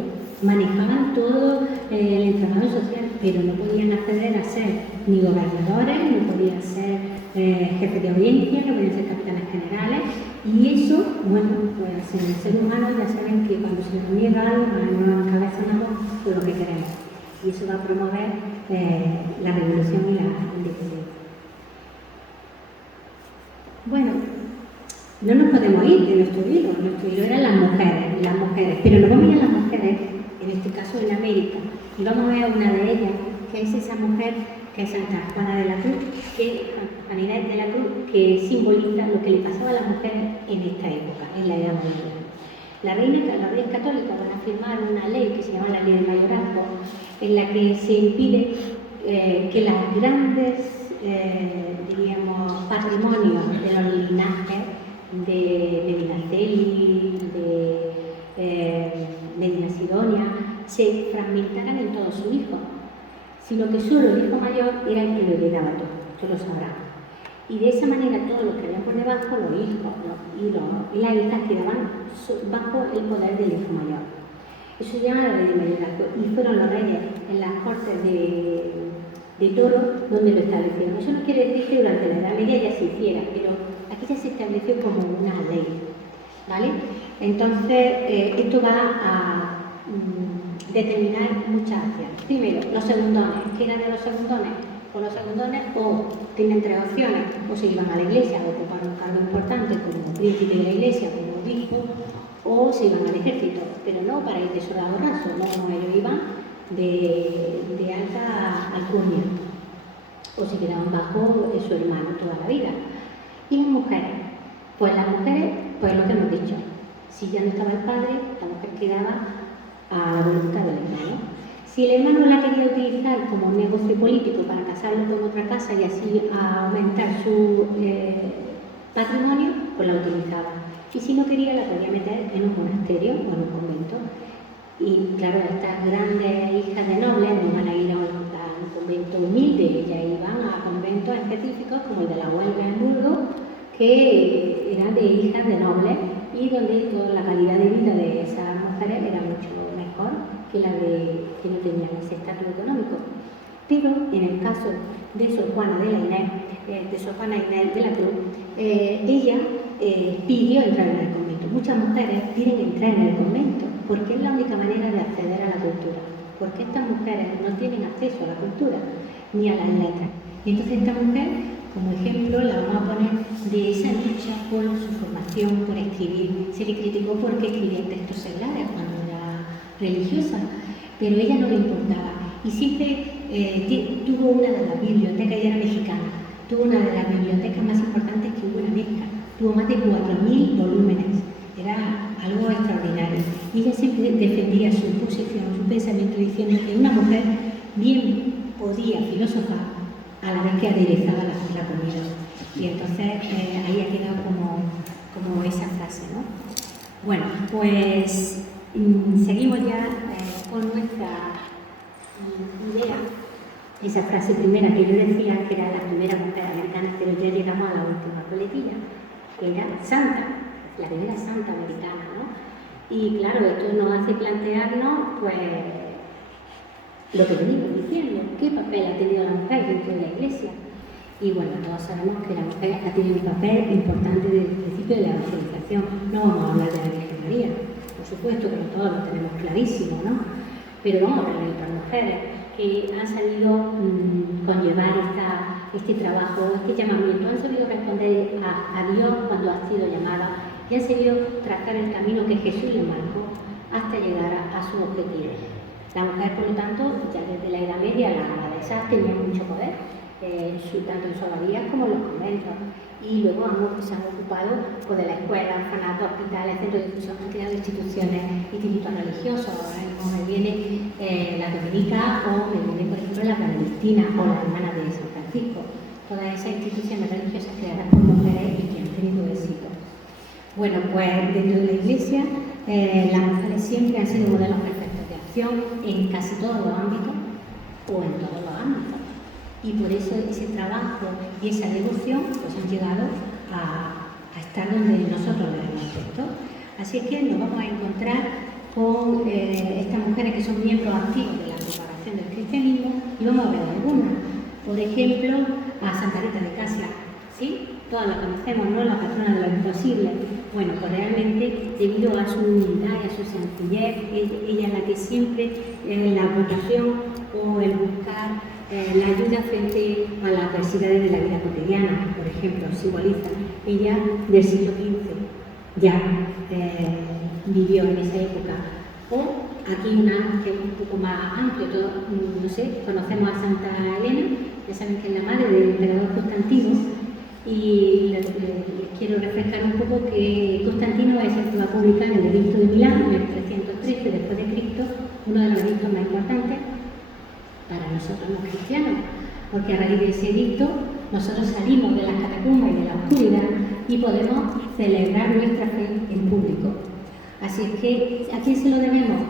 manejaban todo el entramado social, pero no podían acceder a ser ni gobernadores, no podían ser jefes de audiencia, no podían ser capitanes generales. Y eso, bueno, pues en el ser humano ya saben que cuando se nos niega algo, nos encabezonamos por lo que queremos. Y eso va a promover la revolución y la independencia. Bueno, no nos podemos ir de nuestro hilo eran las mujeres, pero nos vamos a ir a las mujeres, en este caso en América, y vamos a ver una de ellas, que es esa mujer que es Santa Juana de la Cruz, que simboliza lo que le pasaba a las mujeres en esta época, en la Edad Media. Los reyes católicos van a firmar una ley que se llama la Ley de Mayorazgo, en la que se impide que las grandes patrimonios de los linajes de Medinaceli, de Medina Sidonia, se fragmentaran en todos sus hijos, sino que solo el hijo mayor era el que lo heredaba todo, todos lo sabrán. Y de esa manera todos los que habían por debajo, los hijos y las hijas, quedaban bajo el poder del hijo mayor. Eso se llama la Ley de Mayorazgo, y fueron los reyes en las cortes de Toro donde lo establecieron. Eso no quiere decir que durante la Edad Media ya se hiciera, pero aquí ya se estableció como una ley, ¿vale? Entonces, esto va a determinar muchas acciones. Primero, los segundones. ¿Qué eran de los segundones? Pues los segundones o tienen tres opciones: o se iban a la iglesia a ocupar un cargo importante como príncipe de la iglesia, como obispo, o se iban al ejército, pero no para ir de soldado raso, no, ellos iban de alta alcurnia, o se quedaban bajo su hermano toda la vida. Y las mujeres, pues lo que hemos dicho, si ya no estaba el padre, la mujer quedaba a la voluntad del hermano. Si el hermano la quería utilizar como un negocio político para casarlo con otra casa y así aumentar su patrimonio, pues la utilizaba. Y si no quería, la podía meter en un monasterio o en un convento. Y claro, estas grandes hijas de nobles no van a ir a un convento humilde, ellas iban a conventos específicos como el de la Huelga en Burgos, que eran de hijas de nobles y donde toda la calidad de vida de esas mujeres era mucho mejor que la de que no tenían ese estatus económico. Pero en el caso de Sor Juana de Inés de la Cruz, ella pidió entrar en el convento. Muchas mujeres piden entrar en el convento porque es la única manera de acceder a la cultura, porque estas mujeres no tienen acceso a la cultura ni a las letras. Y entonces esta mujer, como ejemplo, la vamos a poner de esa lucha por su formación, por escribir. Se le criticó porque escribía textos seglares cuando era religiosa, pero a ella no le importaba. Y siempre tuvo una de las bibliotecas, ella era mexicana, tuvo una de las bibliotecas más importantes que hubo en América. Tuvo más de 4.000 volúmenes. Era algo extraordinario. Y ella siempre defendía su posición, su pensamiento, diciendo que una mujer bien podía filosofar a la vez que aderezaba la comida. Y entonces ahí ha quedado como esa frase, ¿no? Bueno, pues seguimos ya con nuestra idea. Esa frase primera que yo decía, que era la primera mujer americana, pero ya llegamos a la última coletilla, que era santa, la primera santa americana, ¿no? Y claro, esto nos hace plantearnos, pues, lo que venimos diciendo, qué papel ha tenido la mujer dentro de la Iglesia. Y bueno, todos sabemos que la mujer ha tenido un papel importante desde el principio de la evangelización. No vamos a hablar de la Virgen María, por supuesto que todos lo tenemos clarísimo, ¿no? Pero vamos a hablar de otras mujeres que han sabido conllevar esta este trabajo, este llamamiento, han sabido responder a Dios cuando ha sido llamada y han sabido trazar el camino que Jesús les marcó hasta llegar a su objetivo. La mujer, por lo tanto, ya desde la Edad Media, las abadesas tenían mucho poder, tanto en sus abadías como en los conventos. Y luego se han ocupado de la escuela, orfanatos, hospitales, centros de difusión, han creado institutos religiosos. Ahora mismo me viene la dominica o me viene, por ejemplo, la benedictina o la hermana de San Francisco. Todas esas instituciones religiosas creadas por mujeres y que han tenido éxito. Bueno, pues dentro de la Iglesia, las mujeres siempre han sido modelos perfectos de acción en casi todos los ámbitos o en todos los ámbitos. Y por eso ese trabajo y esa devoción pues han llegado a estar donde nosotros les hemos puesto. Así que nos vamos a encontrar con estas mujeres que son miembros activos de la propagación del cristianismo y vamos a ver algunas. Por ejemplo, a Santa Rita de Casia, ¿sí? Todas la conocemos, ¿no? La patrona de lo imposible. Bueno, pues realmente, debido a su humildad y a su sencillez, ella es la que siempre la vocación o el buscar la ayuda frente a las adversidades de la vida cotidiana, por ejemplo, simboliza. Ella del siglo XV ya vivió en esa época. O aquí una que es un poco más amplio, todos, no sé, conocemos a Santa Elena, ya saben que es la madre del emperador Constantino, y les quiero refrescar un poco que Constantino es el que va a publicar en el Edicto de Milán, en el 313 después de Cristo, uno de los edictos más importantes para nosotros los cristianos, porque a raíz de ese edicto nosotros salimos de las catacumbas y de la oscuridad y podemos celebrar nuestra fe en público. Así es que, ¿a quién se lo debemos?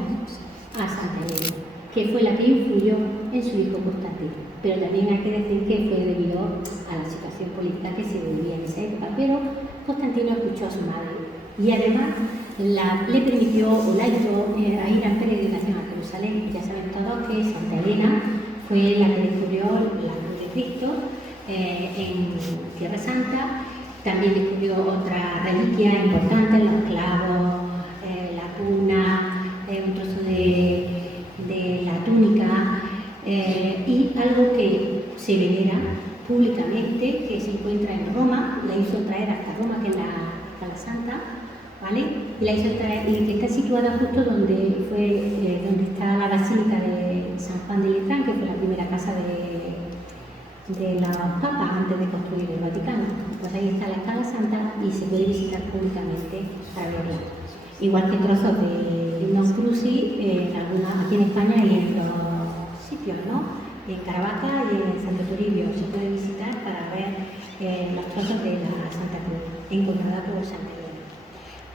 A Santa Elena, que fue la que influyó en su hijo Constantino. Pero también hay que decir que fue debido a la situación política que se vivía en esa época. Pero Constantino escuchó a su madre y además le permitió o la ayudó a ir en peregrinación a Jerusalén. Ya saben todos que Santa Elena fue la que descubrió la cruz de Cristo en Tierra Santa. También descubrió otra reliquia importante, los clavos, la cuna, un trozo de la túnica y algo que se venera públicamente, que se encuentra en Roma, la hizo traer hasta Roma, que es la Santa, ¿vale? Y la hizo traer, y que está situada justo donde está la Basílica de San Juan de Letrán, que fue la primera casa de los papas antes de construir el Vaticano. Pues ahí está la Escala Santa y se puede visitar públicamente para verla. Igual que trozos de Lignum Crucis, aquí en España y en otros sitios, ¿no? En Caravaca y en Santo Toribio se puede visitar para ver los trozos de la Santa Cruz, encontrada por Santa Elena.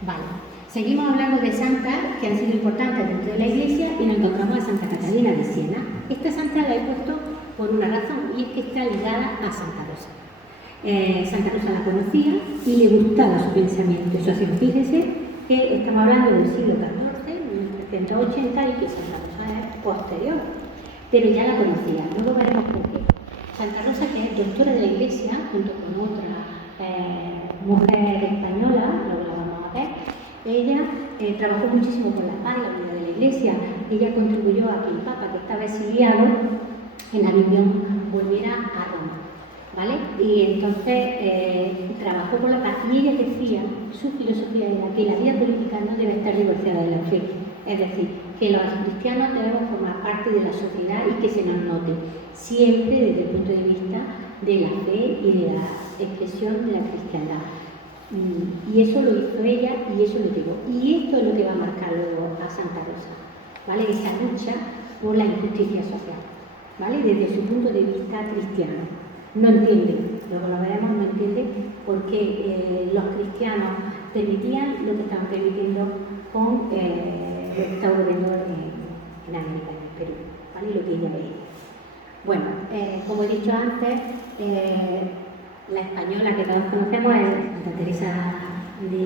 Vale, seguimos hablando de santas que han sido importantes dentro de la Iglesia y nos encontramos a Santa Catalina de Siena. Esta santa la he puesto por una razón, y es que está ligada a Santa Rosa. Santa Rosa la conocía y le gustaba su pensamiento y su acción. Fíjese que estamos hablando del siglo XIV, 1380, y que Santa Rosa es posterior, pero ya la conocía. Luego veremos por qué. Santa Rosa, que es doctora de la Iglesia, junto con otra mujer española, luego la vamos a ver, ella trabajó muchísimo por la paz y la unidad de la Iglesia. Ella contribuyó a que el Papa, que estaba exiliado en la Aviñón, volviera a Roma, ¿vale? Y entonces trabajó por la paz y ella decía, su filosofía era que la vida política no debe estar divorciada de la fe, es decir, que los cristianos debemos formar parte de la sociedad y que se nos note, siempre desde el punto de vista de la fe y de la expresión de la cristiandad. Y eso lo hizo ella y eso lo digo. Y esto es lo que va a marcar luego a Santa Rosa, ¿vale? Esa lucha por la injusticia social, ¿vale? Desde su punto de vista cristiano. No entiende, luego lo veremos, no entiende por qué los cristianos permitían lo que estaban permitiendo con lo que estaba ocurriendo en América, en el Perú, ¿vale? Lo que ella veía. Bueno, como he dicho antes, la española que todos conocemos es Santa Teresa de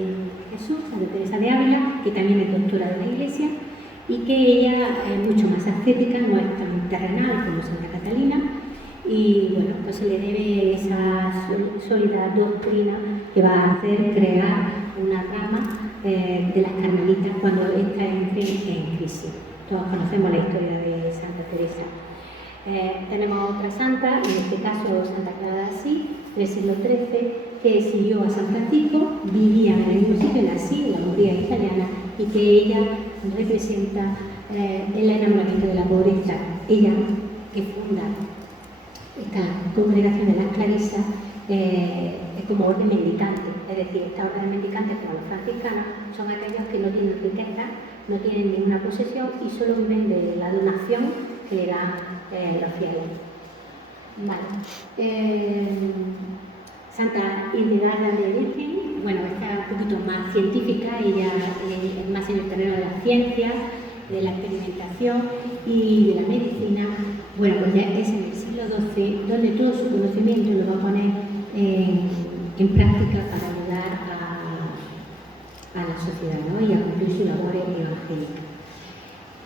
Jesús, Santa Teresa de Ávila, que también es doctora de la Iglesia, y que ella es mucho más ascética, no es tan terrenal como Santa Catalina, y bueno, pues se le debe esa sólida doctrina que va a hacer crear una rama de las carmelitas cuando esta entre en crisis. Todos conocemos la historia de Santa Teresa. Tenemos otra santa, en este caso Santa Clara de Asís, del siglo XIII, que siguió a San Francisco, vivía en el mismo sitio, en Asís, en la Hungría italiana, y que ella representa el enamoramiento de la pobreza. Ella, que funda esta congregación de las clarisas, es como orden mendicante, es decir, esta orden mendicante, como los franciscanos, son aquellos que no tienen riqueza, no tienen ninguna posesión y solo viven de la donación que le dan los fieles. Vale. Santa Hildegarda de Bingen, bueno, está un poquito más científica, ella es más en el terreno de las ciencias, de la experimentación y de la medicina. Bueno, pues ya es en el siglo XII donde todo su conocimiento lo va a poner en práctica para ayudar a la sociedad, ¿no? Y a cumplir su labor evangélica.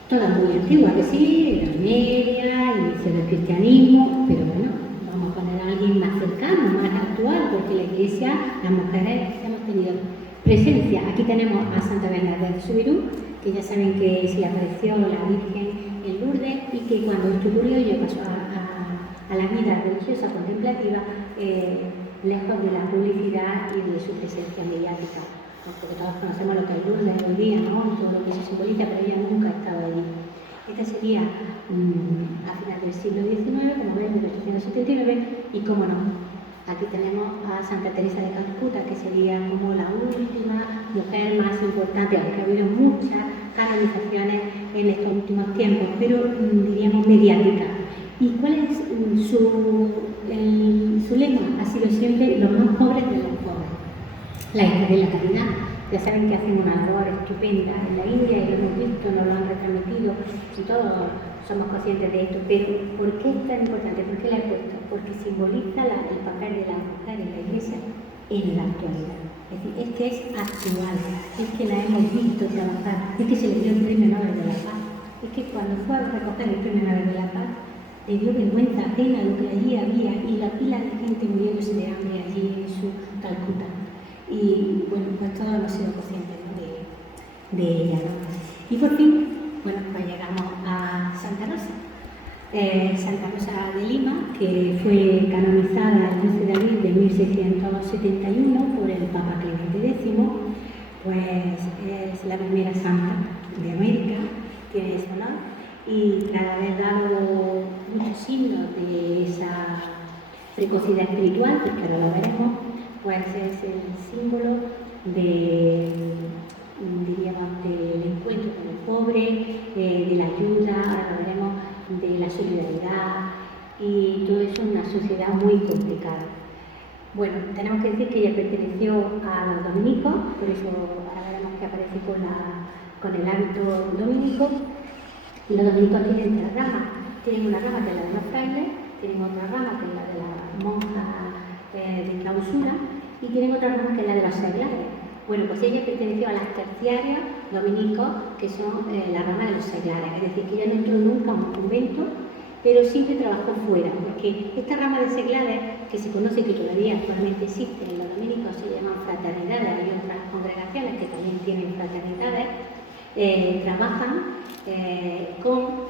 Toda muy antigua, que sí, Edad Media, inicio del cristianismo, pero bueno, vamos a poner a alguien más cercano, más actual, porque la Iglesia, las mujeres, hemos tenido presencia. Aquí tenemos a Santa Bernadette de Soubirous, que ya saben que se le apareció la Virgen en Lourdes y que cuando esto ocurrió ella pasó a la vida religiosa contemplativa, lejos de la publicidad y de su presencia mediática. Porque todos conocemos lo que es Lourdes hoy día, ¿no? Todo lo que se simboliza, pero ella nunca ha estado allí. Esta sería a final del siglo XIX, como ven, 1879, y cómo no, aquí tenemos a Santa Teresa de Calcuta, que sería como la última mujer más importante, aunque ha habido muchas canonizaciones en estos últimos tiempos, pero diríamos mediáticas. ¿Y cuál es su lema? Ha sido siempre los más pobres de los pobres. La hija de la caridad. Ya saben que hacen una labor estupenda en la India y lo hemos visto, nos lo han retransmitido y todos somos conscientes de esto. Pero ¿por qué es tan importante? ¿Por qué la he puesto? Porque simboliza el papel de la mujer en la Iglesia en la actualidad. Es decir, es que es actual, es que la hemos visto trabajar, es que se le dio el Premio Nobel de la Paz. Es que cuando fue a recoger el Premio Nobel de la Paz, le dio vergüenza ajena lo que allí había y la pila de gente muriéndose de hambre allí en su Calcuta. Y bueno, pues todos hemos sido conscientes, ¿no? de ella, ¿no? Y por fin, bueno, pues llegamos a Santa Rosa. Santa Rosa de Lima, que fue canonizada el 12 de abril de 1671 por el Papa Clemente X, pues es la primera santa de América, tiene ese honor, y tras haber dado muchos signos de esa precocidad espiritual, porque ahora lo veremos, pues es el símbolo diríamos, del encuentro con el pobre, de la ayuda, ahora lo veremos, de la solidaridad, y todo eso en una sociedad muy complicada. Bueno, tenemos que decir que ella perteneció a los dominicos, por eso ahora veremos que aparece con el hábito dominico. Y los dominicos tienen tres ramas. Tienen una rama que es la de los frailes, tienen otra rama que es la de las monjas de clausura, y tienen otra rama que es la de los seglares. Bueno, pues ella perteneció a las terciarias dominicos, que son la rama de los seglares, es decir, que ella no entró nunca a un convento, pero siempre trabajó fuera, porque esta rama de seglares, que se conoce que todavía actualmente existe en los dominicos, se llaman fraternidades, hay otras congregaciones que también tienen fraternidades, trabajan con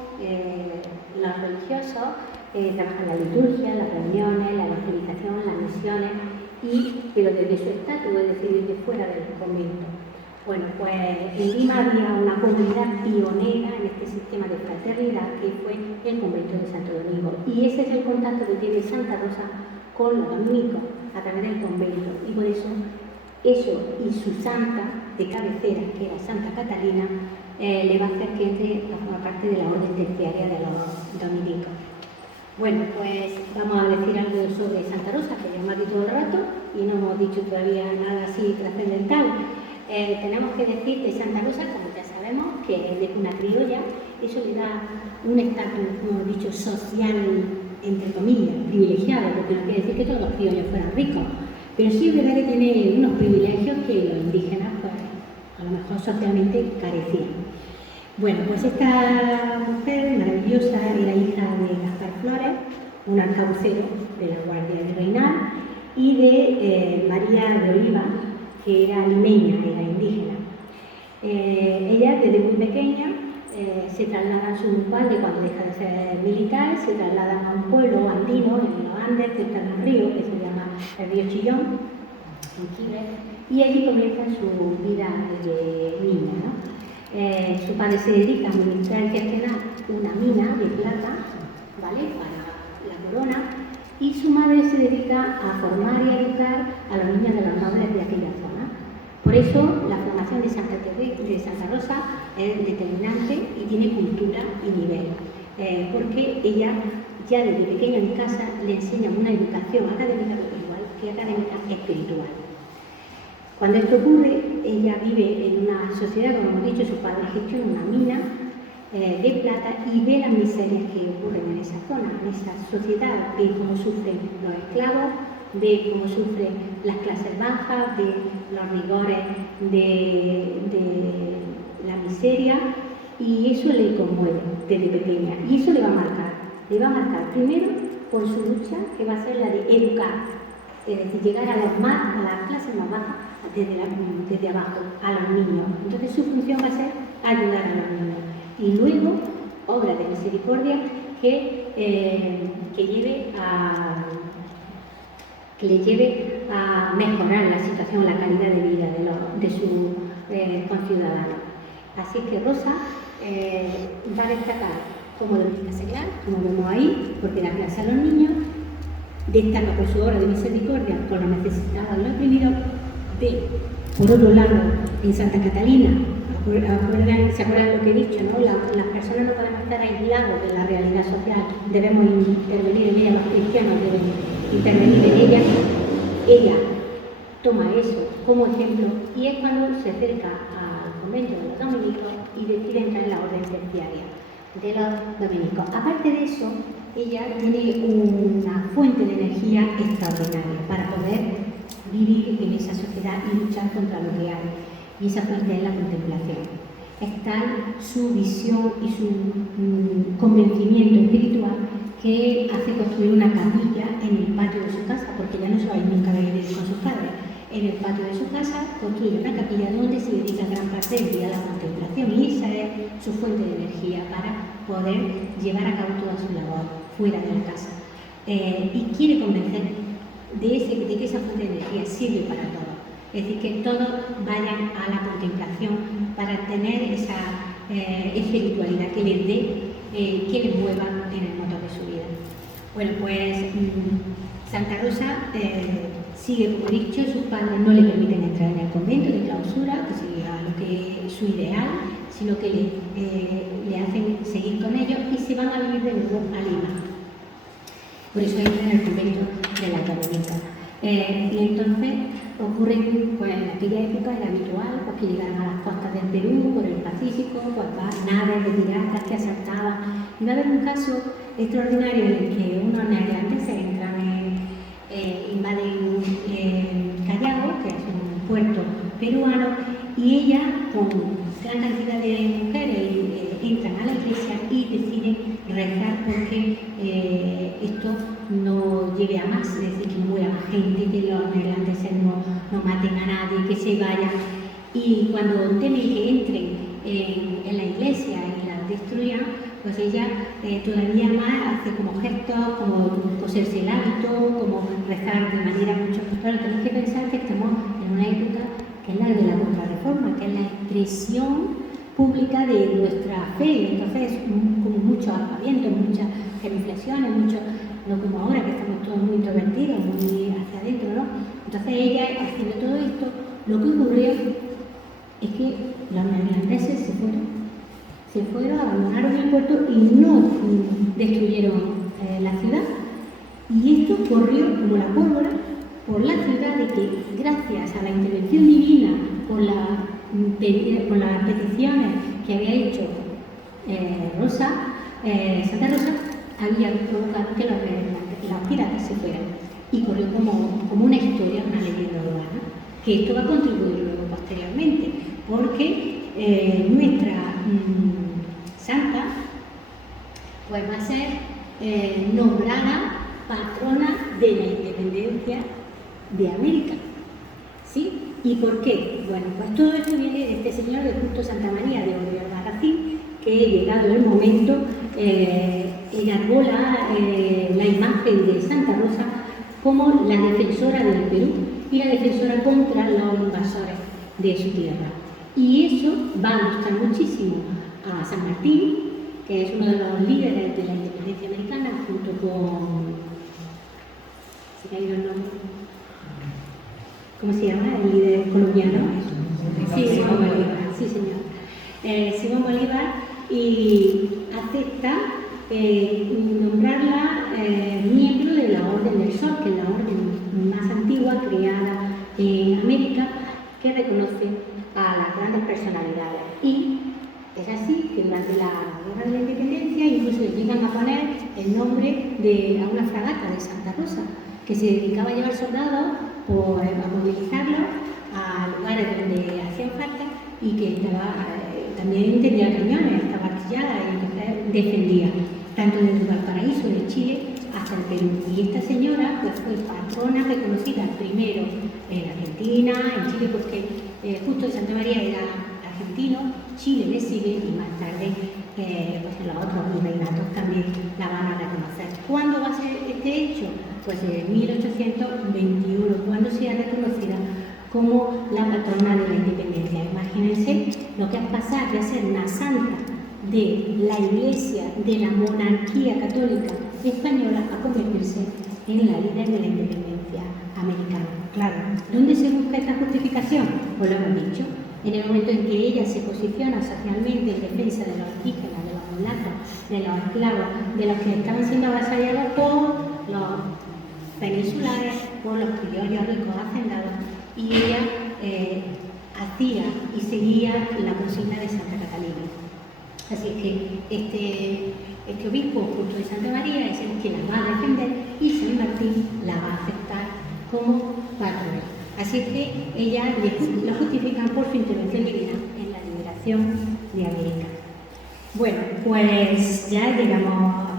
los religiosos, trabajan la liturgia, las reuniones, la evangelización, las misiones, pero desde su estatus, es decir, desde fuera del convento. Bueno, pues en Lima había una comunidad pionera en este sistema de fraternidad que fue el convento de Santo Domingo. Y ese es el contacto que tiene Santa Rosa con los dominicos a través del convento. Y por eso y su santa de cabecera, que era Santa Catalina, le va a hacer que entre a formar parte de la orden terciaria de los dominicos. Bueno, pues vamos a decir algo sobre Santa Rosa, que ya hemos dicho todo el rato y no hemos dicho todavía nada así trascendental. Tenemos que decir que Santa Rosa, como ya sabemos, que es de cuna criolla, eso le da un estatus, como hemos dicho, social, entre comillas, privilegiado, porque no quiere decir que todos los criollos fueran ricos, pero sí es verdad que tiene unos privilegios que los indígenas, pues, a lo mejor socialmente carecían. Bueno, pues esta mujer maravillosa era hija de Gaspar Flores, un arcabucero de la Guardia Virreinal, y de María de Oliva, que era limeña, era indígena. Ella desde muy pequeña se trasladan sus padres cuando deja de ser militar, se trasladan a un pueblo andino en los Andes, cerca de un río que se llama el río Chillón, en Chile, y allí comienza su vida de niña, ¿no? Su padre se dedica a administrar y gestionar una mina de plata, ¿vale?, para la corona, y su madre se dedica a formar y a educar a los niños de los nobles de aquella zona. Por eso la formación de Santa Rosa es determinante y tiene cultura y nivel, porque ella ya desde pequeña en casa le enseña una educación académica igual que académica espiritual. Cuando esto ocurre, ella vive en una sociedad, como hemos dicho, su padre gestiona una mina de plata y ve las miserias que ocurren en esa zona, en esa sociedad, ve cómo sufren los esclavos, ve cómo sufren las clases bajas, ve los rigores de la miseria, y eso le conmueve desde pequeña, y eso le va a marcar primero por su lucha, que va a ser la de educar, es decir, llegar a las clases más bajas desde abajo, a los niños. Entonces su función va a ser ayudar a los niños, y luego obra de misericordia que le lleve a mejorar la situación, la calidad de vida de sus conciudadanos. Así que Rosa va a destacar como doméstica seglar, como vemos ahí, porque da clase a los niños, destaca por su obra de misericordia con los necesitados y los oprimidos. Por otro lado, en Santa Catalina, ¿se acuerdan lo que he dicho, no? Las personas no podemos estar aislados de la realidad social, debemos intervenir en ella, los cristianos deben intervenir en ella. Ella toma eso como ejemplo, y es cuando se acerca al convento de los dominicos y decide entrar en la orden terciaria de los dominicos. Aparte de eso, ella tiene una fuente de energía extraordinaria para poder vivir en esa sociedad y luchar contra lo que hay, y esa fuente es la contemplación. Es tal su visión y su convencimiento espiritual que hace construir una capilla en el patio de su casa, porque ya no se va a ir nunca a vivir con sus padres. En el patio de su casa construye una capilla donde se dedica gran parte del día a la contemplación, y esa es su fuente de energía para poder llevar a cabo toda su labor fuera de la casa. Y quiere convencer de que esa fuente de energía sirve para todo. Es decir, que todos vayan a la contemplación para tener esa espiritualidad que les dé, que les mueva en el motor de su vida. Bueno, pues Santa Rosa sigue, como he dicho, sus padres no le permiten entrar en el convento de clausura, que sería lo que es su ideal, sino que le hacen seguir con ellos, y se van a vivir de nuevo a Lima. Por eso entra en el convento de la Dominica. Y entonces ocurre, pues en aquella época era habitual pues, que llegaran a las costas del Perú, por el Pacífico, pues naves de piratas que asaltaban. Y va a haber un caso extraordinario en el que unos neerlandeses entran invaden Callao, que es un puerto peruano, y ella, con gran cantidad de mujeres, entran a la iglesia y deciden rezar porque esto no llegue a más, es decir, que no muera más gente, que los neerlandeses no maten a nadie, que se vayan. Y cuando temen que entren en la iglesia y la destruyan, pues ella todavía más hace como gestos, como coserse el hábito, como rezar de manera mucho pastoral. Tenemos que pensar que estamos en una época que es la de la Contrarreforma, que es la expresión pública de nuestra fe. Entonces, como muchos aspavientos, muchas reflexiones, no como ahora que estamos todos muy introvertidos, muy hacia adentro, ¿no? Entonces ella, haciendo todo esto, lo que ocurrió es que los neerlandeses se fueron, abandonaron el puerto y no destruyeron la ciudad. Y esto corrió como la pólvora por la ciudad, de que gracias a la intervención divina, por las peticiones que había hecho Santa Rosa, había provocado que los piratas se fueran. Y corrió como una historia, una leyenda urbana, que esto va a contribuir luego posteriormente, porque nuestra santa pues va a ser nombrada patrona de la independencia de América. ¿Sí? ¿Y por qué? Bueno, pues todo esto viene de este señor de Justo Santa María de Oro y Albarracín, que, llegado el momento, enarbola la imagen de Santa Rosa como la defensora del Perú y la defensora contra los invasores de su tierra. Y eso va a gustar muchísimo a San Martín, que es uno de los líderes de la independencia americana, junto con... ¿Se me ha ido el nombre? ¿Cómo se llama? El líder colombiano. Sí, Simón Bolívar. Sí, señor. Simón Bolívar, y acepta nombrarla miembro de la Orden del Sol, que es la orden más antigua creada en América, que reconoce a las grandes personalidades. Y es así que durante la Guerra de la Independencia incluso le llegan a poner el nombre de una fragata de Santa Rosa, que se dedicaba a llevar soldados a movilizarlos a lugares donde hacían falta y que también tenía cañones, estaba artillada y entonces defendía, tanto desde Valparaíso, de Chile, hasta el Perú. Y esta señora pues, fue patrona reconocida primero en Argentina, en Chile, porque justo de Santa María era argentino, Chile le sigue y más tarde pues en los otros virreinatos también la van a reconocer. ¿Cuándo va a ser este hecho? Pues en 1821, cuando sea reconocida como la patrona de la independencia. Imagínense lo que ha pasado de ser una santa de la Iglesia, de la monarquía católica española, a convertirse en la líder de la independencia americana. Claro, ¿dónde se busca esta justificación? Pues lo hemos dicho, en el momento en que ella se posiciona socialmente en defensa de los indígenas, de los mulatos, de los esclavos, de los que estaban siendo avasallados por los peninsulares, por los criollos ricos hacendados, y ella hacía y seguía la consigna de Santa Catalina. Así que este obispo justo de Santa María es el que la va a defender y San Martín la va a aceptar como patrona. Así que ella lo justifican por su intervención divina en la liberación de América. Bueno, pues ya llegamos,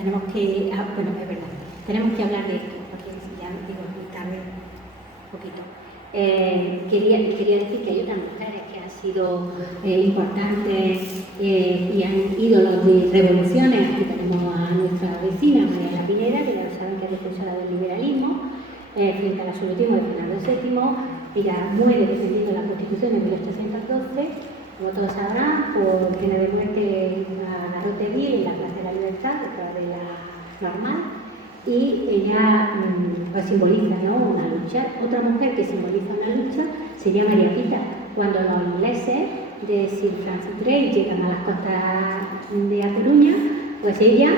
tenemos que hablar de esto, porque ya digo, muy tarde, un poquito. Quería decir que hay otras mujeres que han sido importantes y han ídolos de revoluciones. Aquí tenemos a nuestra vecina María la Pineda, que ya saben que es defensora del liberalismo, frente al absolutismo de Fernando VII. Ella muere defendiendo la Constitución en 1812, como todos sabrán, por pena de muerte a Garrote Vil en la Plaza de la Libertad, detrás de la Normal. Y ella pues simboliza, ¿no?, una lucha. Otra mujer que simboliza una lucha sería María Pita. Cuando los ingleses de Sir Francis Drake llegan a las costas de A Coruña, pues ella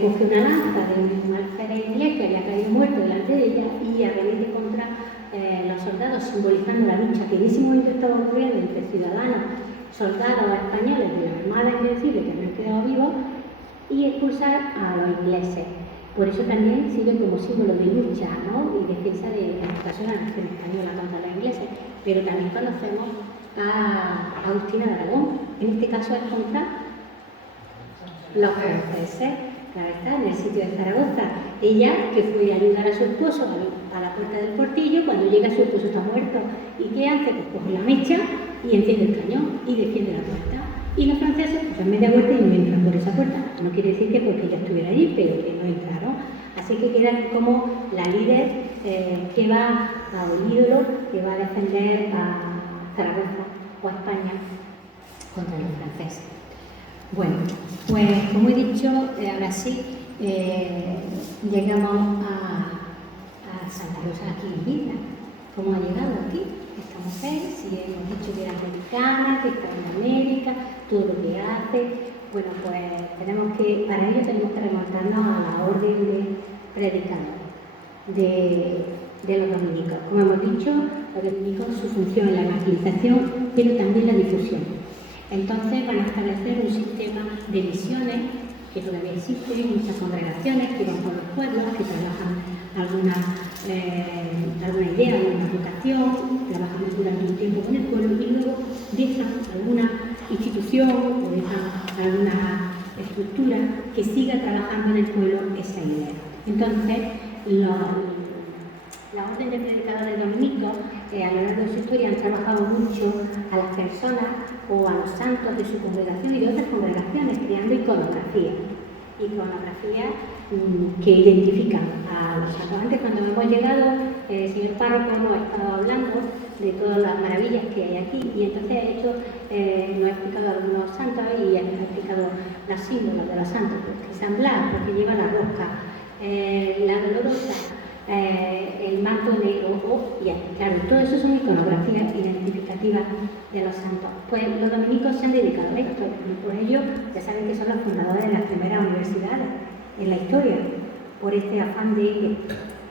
coge una lanza de un alférez inglés que había caído muerto delante de ella y arremete contra los soldados, simbolizando la lucha que en ese momento estaba ocurriendo entre ciudadanos, soldados españoles de la Armada Invencible que habían quedado vivos, y expulsar a los ingleses. Por eso también sirve como símbolo de lucha, ¿no?, y defensa de la nación española contra los ingleses. Pero también conocemos a Agustina de Aragón, en este caso es contra los franceses. Claro está, en el sitio de Zaragoza. Ella, que fue a ayudar a su esposo a la puerta del portillo, cuando llega su esposo está muerto. ¿Y qué hace? Pues coge la mecha y enciende el cañón y defiende la puerta. Y los franceses pues dan media vuelta y no entran por esa puerta. No quiere decir que porque ella estuviera allí, pero que no entraron. Así que queda como la líder que va a un ídolo, que va a defender a Zaragoza o a España contra los franceses. Bueno, pues como he dicho, ahora sí, llegamos a Santa Rosa aquí en Vilna. ¿Cómo ha llegado aquí esta mujer? Si hemos dicho que era americana, que está en América, todo lo que hace. Bueno, pues para ello tenemos que remontarnos a la orden de predicadores de los dominicos. Como hemos dicho, los dominicos, su función es la evangelización, pero también la difusión. Entonces van a establecer un sistema de misiones que todavía existe, muchas congregaciones que van por los pueblos, que trabajan alguna idea, alguna vocación, trabajan durante un tiempo con el pueblo y luego dejan alguna institución o dejan alguna estructura que siga trabajando en el pueblo esa idea. Entonces, La orden de predicadores dominicos a lo largo de su historia han trabajado mucho a las personas o a los santos de su congregación y de otras congregaciones, creando iconografía que identifican a los santos. Antes, cuando hemos llegado, el señor párroco nos ha estado hablando de todas las maravillas que hay aquí y entonces nos ha explicado algunos santos y ha explicado los símbolos de los santos, porque San Blas, porque lleva la rosca, la dolorosa, el manto negro, y claro, todo eso son iconografías identificativas de los santos. Pues los dominicos se han dedicado a esto y por ello ya saben que son los fundadores de las primeras universidades en la historia, por este afán de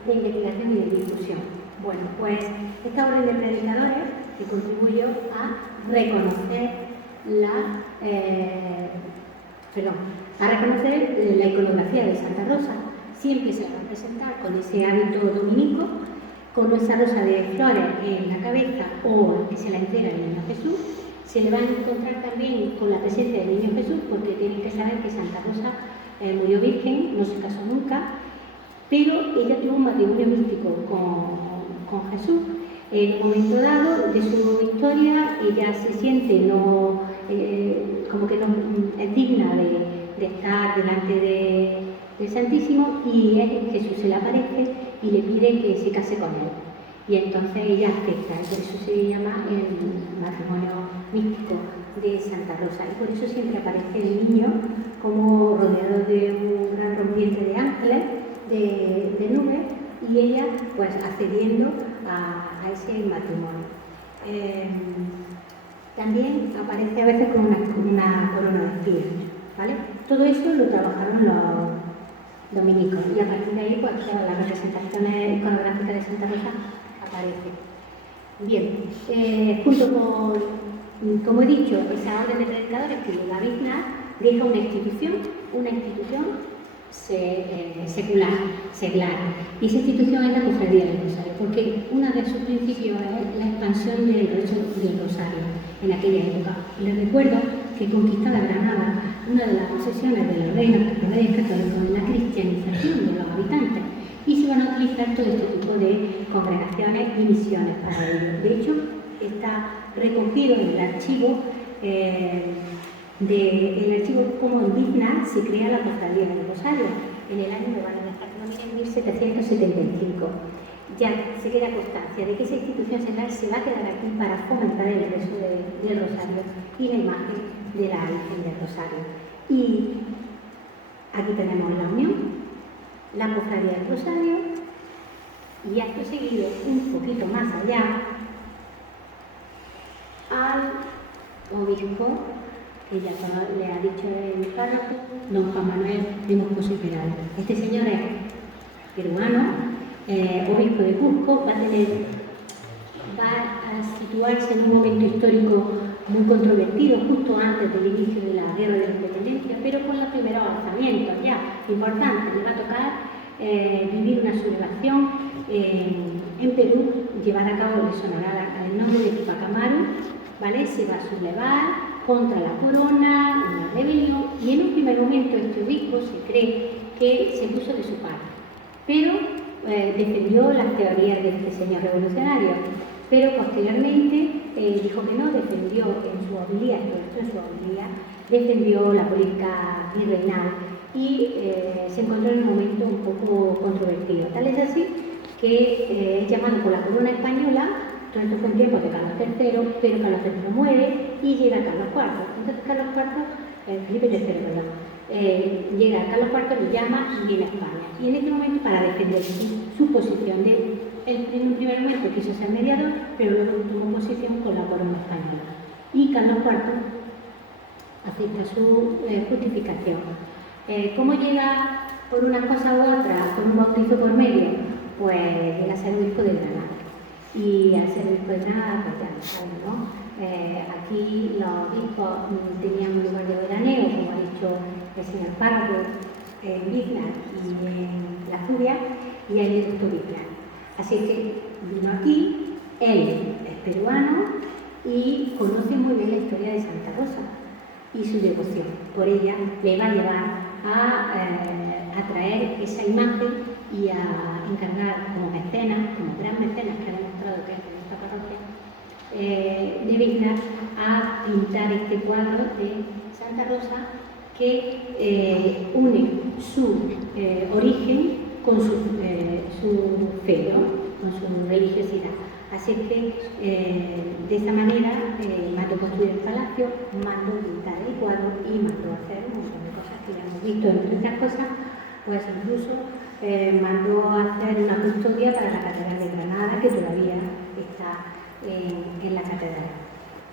investigación y de difusión. Bueno, pues esta orden de predicadores que contribuyó a reconocer la iconografía de Santa Rosa. Siempre se va a presentar con ese hábito dominico, con esa rosa de flores en la cabeza o que se la entrega al Niño Jesús. Se le va a encontrar también con la presencia del Niño Jesús, porque tienen que saber que Santa Rosa murió virgen, no se casó nunca, pero ella tuvo un matrimonio místico con Jesús. En un momento dado de su historia, ella se siente como que no es digna de estar delante del Santísimo y Jesús se le aparece y le pide que se case con él. Y entonces ella acepta, y por eso se llama el matrimonio místico de Santa Rosa. Y por eso siempre aparece el niño como rodeado de un gran rompiente de ángeles, de nubes, y ella pues accediendo a ese matrimonio. También aparece a veces con una corona de espinas, ¿vale? Todo eso lo trabajaron los dominicos y a partir de ahí pues claro, las representaciones iconográficas de Santa Rosa aparecen. Bien, junto con, como he dicho, esa orden de predicadores que llega a Biznar, deja una institución secular. Y esa institución es la Cofradía del Rosario, porque uno de sus principios es la expansión del rezo del Rosario en aquella época. Les recuerdo que conquistada Granada, una de las obsesiones de los reyes católicos es la cristianización de los habitantes y se van a utilizar todo este tipo de congregaciones y misiones para ello. De hecho, está recogido en el archivo como en Biznar se crea la Cofradía del Rosario en el año, me van a dejar que no miren, 1775. Ya se queda constancia de que esa institución secular se va a quedar aquí para fomentar el rezo del Rosario y la imagen de la Virgen del Rosario. Y aquí tenemos la unión, la Cofradía del Rosario, y acto seguido, un poquito más allá, al obispo, que ya le ha dicho el párroco, don Juan Manuel de Moscoso y Peral. Este señor es peruano, obispo de Cusco, va a situarse en un momento histórico muy controvertido, justo antes del inicio de la Guerra de la Independencia, pero con los primeros alzamientos ya importantes. Le va a tocar vivir una sublevación en Perú, llevar a cabo, le sonará el nombre de Tupac Amaru, ¿vale? Se va a sublevar contra la corona, una rebelión, y en un primer momento este obispo se cree que se puso de su parte, pero defendió las teorías de este señor revolucionario, pero posteriormente dijo que no, defendió en su hombría, defendió la política virreinal y se encontró en un momento un poco controvertido. Tal es así que es llamado por la corona española. Todo esto fue en tiempos de Carlos III, pero Carlos III muere y llega Carlos IV. Entonces Carlos IV, Felipe III, perdón, llega Carlos IV, lo llama y viene a España. Y en este momento, para defender su posición, en un primer momento quiso ser mediador, pero luego tomó posición con la corona española. Y Carlos IV acepta su justificación. ¿Cómo llega por una cosa u otra, con un bautizo por medio? Pues llega a ser obispo de Granada. Y al ser obispo de Granada, pues ya lo saben, ¿no? Aquí los obispos tenían un lugar de veraneo, como ha dicho el señor párroco, en Biznar y en La Furia, y ahí le gustó Biznar. Así que vino aquí, él es peruano y conoce muy bien la historia de Santa Rosa y su devoción. Por ella le va a llevar a traer esa imagen y a encargar como mecenas, como gran mecenas que ha demostrado que es de nuestra parroquia, de Villar, a pintar este cuadro de Santa Rosa que une su origen con su fe, ¿no? Con su religiosidad. Así que de esa manera mandó construir el palacio, mandó pintar el cuadro y mandó hacer un montón de cosas que ya hemos visto. Entre otras cosas, pues incluso mandó hacer una custodia para la Catedral de Granada, que todavía está en la catedral.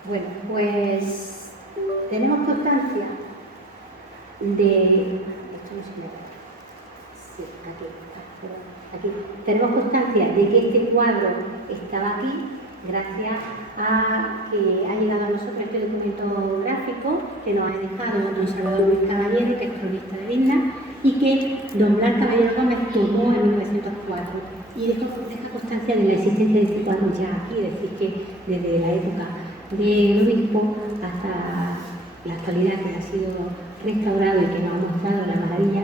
Bueno, pues tenemos constancia de... Esto no se me ve. Sí, aquí. Tenemos constancia de que este cuadro estaba aquí gracias a que ha llegado a nosotros este documento gráfico que nos ha dejado don Salvador Luis Caballero, que es cronista de Vilna, y que don Blas Caballero Gómez tomó en 1904. Y deja constancia de la existencia de este cuadro ya aquí, es decir, que desde la época del obispo hasta la actualidad, que ha sido restaurado y que nos ha mostrado la maravilla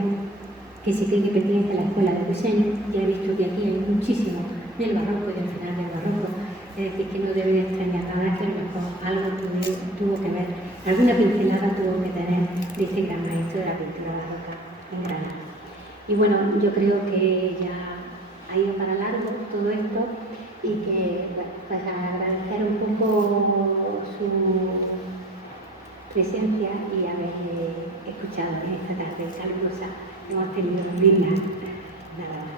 que se cree que pertenece a la escuela de diseño. Ya he visto que aquí hay muchísimo del barroco y del final del barroco, es decir, que no debe de extrañar nada, que a lo mejor algo tuvo que ver, alguna pincelada tuvo que tener de ese gran maestro de la pintura barroca en Granada. Y bueno, yo creo que ya ha ido para largo todo esto y que, bueno, pues agradecer un poco su presencia y haber escuchado en esta tarde calurosa que hemos tenido en Vilna. Nada más.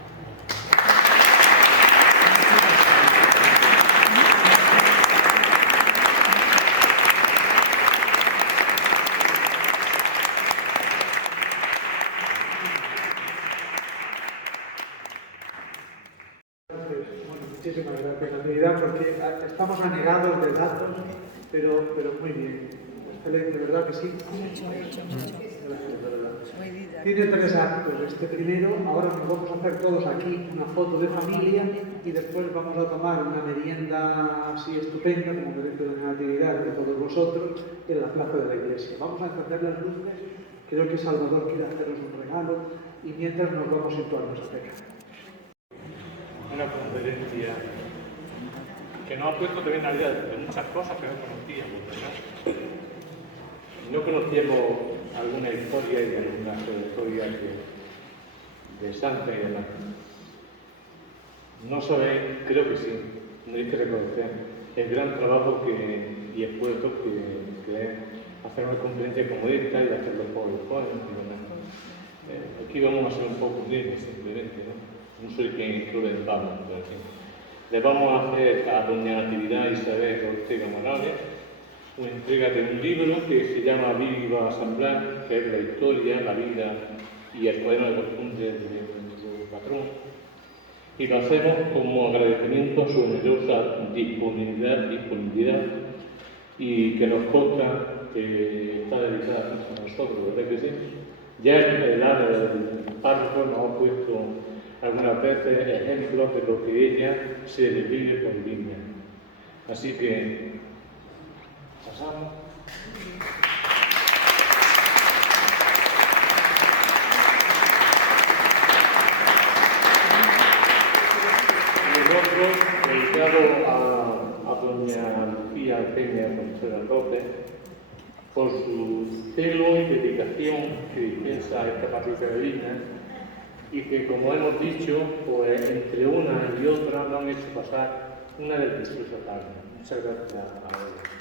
Muchísimas gracias, Natividad, porque estamos anegados de datos, pero muy bien. Excelente, ¿verdad que sí? Gracias, verdad. Tiene 3 actos. Este primero, ahora nos vamos a hacer todos aquí una foto de familia y después vamos a tomar una merienda así estupenda, como merece la Natividad de todos vosotros, en la plaza de la iglesia. Vamos a encender las luces. Creo que Salvador quiere haceros un regalo y mientras nos vamos situando a pecar. Una conferencia que nos ha puesto también a idea de muchas cosas que no conocíamos, ¿verdad? No conocíamos alguna historia y algunas historias de Santa y demás. No sabéis, creo que sí, no hay que reconocer el gran trabajo y esfuerzo que es hacer una conferencia como esta y hacerlo por los jóvenes y demás. Aquí vamos a ser un poco libres simplemente, ¿no? No soy quien lo les vamos, pero sí. Le vamos a hacer a doña Natividad Isabel Ortega Morales una entrega de un libro que se llama Viva San Blas, que es la historia, la vida y el cuaderno de costumbres de nuestro patrón. Y lo hacemos como agradecimiento a su generosa disponibilidad y que nos consta que está dedicada a nosotros, ¿verdad que sí? Ya el párrafo nos ha puesto algunas veces ejemplos de lo que ella se vive por Vilna. Así que pasamos. Y otro dedicado a doña Lucía Peña Contreras López por su celo y dedicación que dispensa a esta parroquia de Vilna, y que, como hemos dicho, pues entre una y otra nos han hecho pasar una deliciosa tarde. Muchas gracias a todos.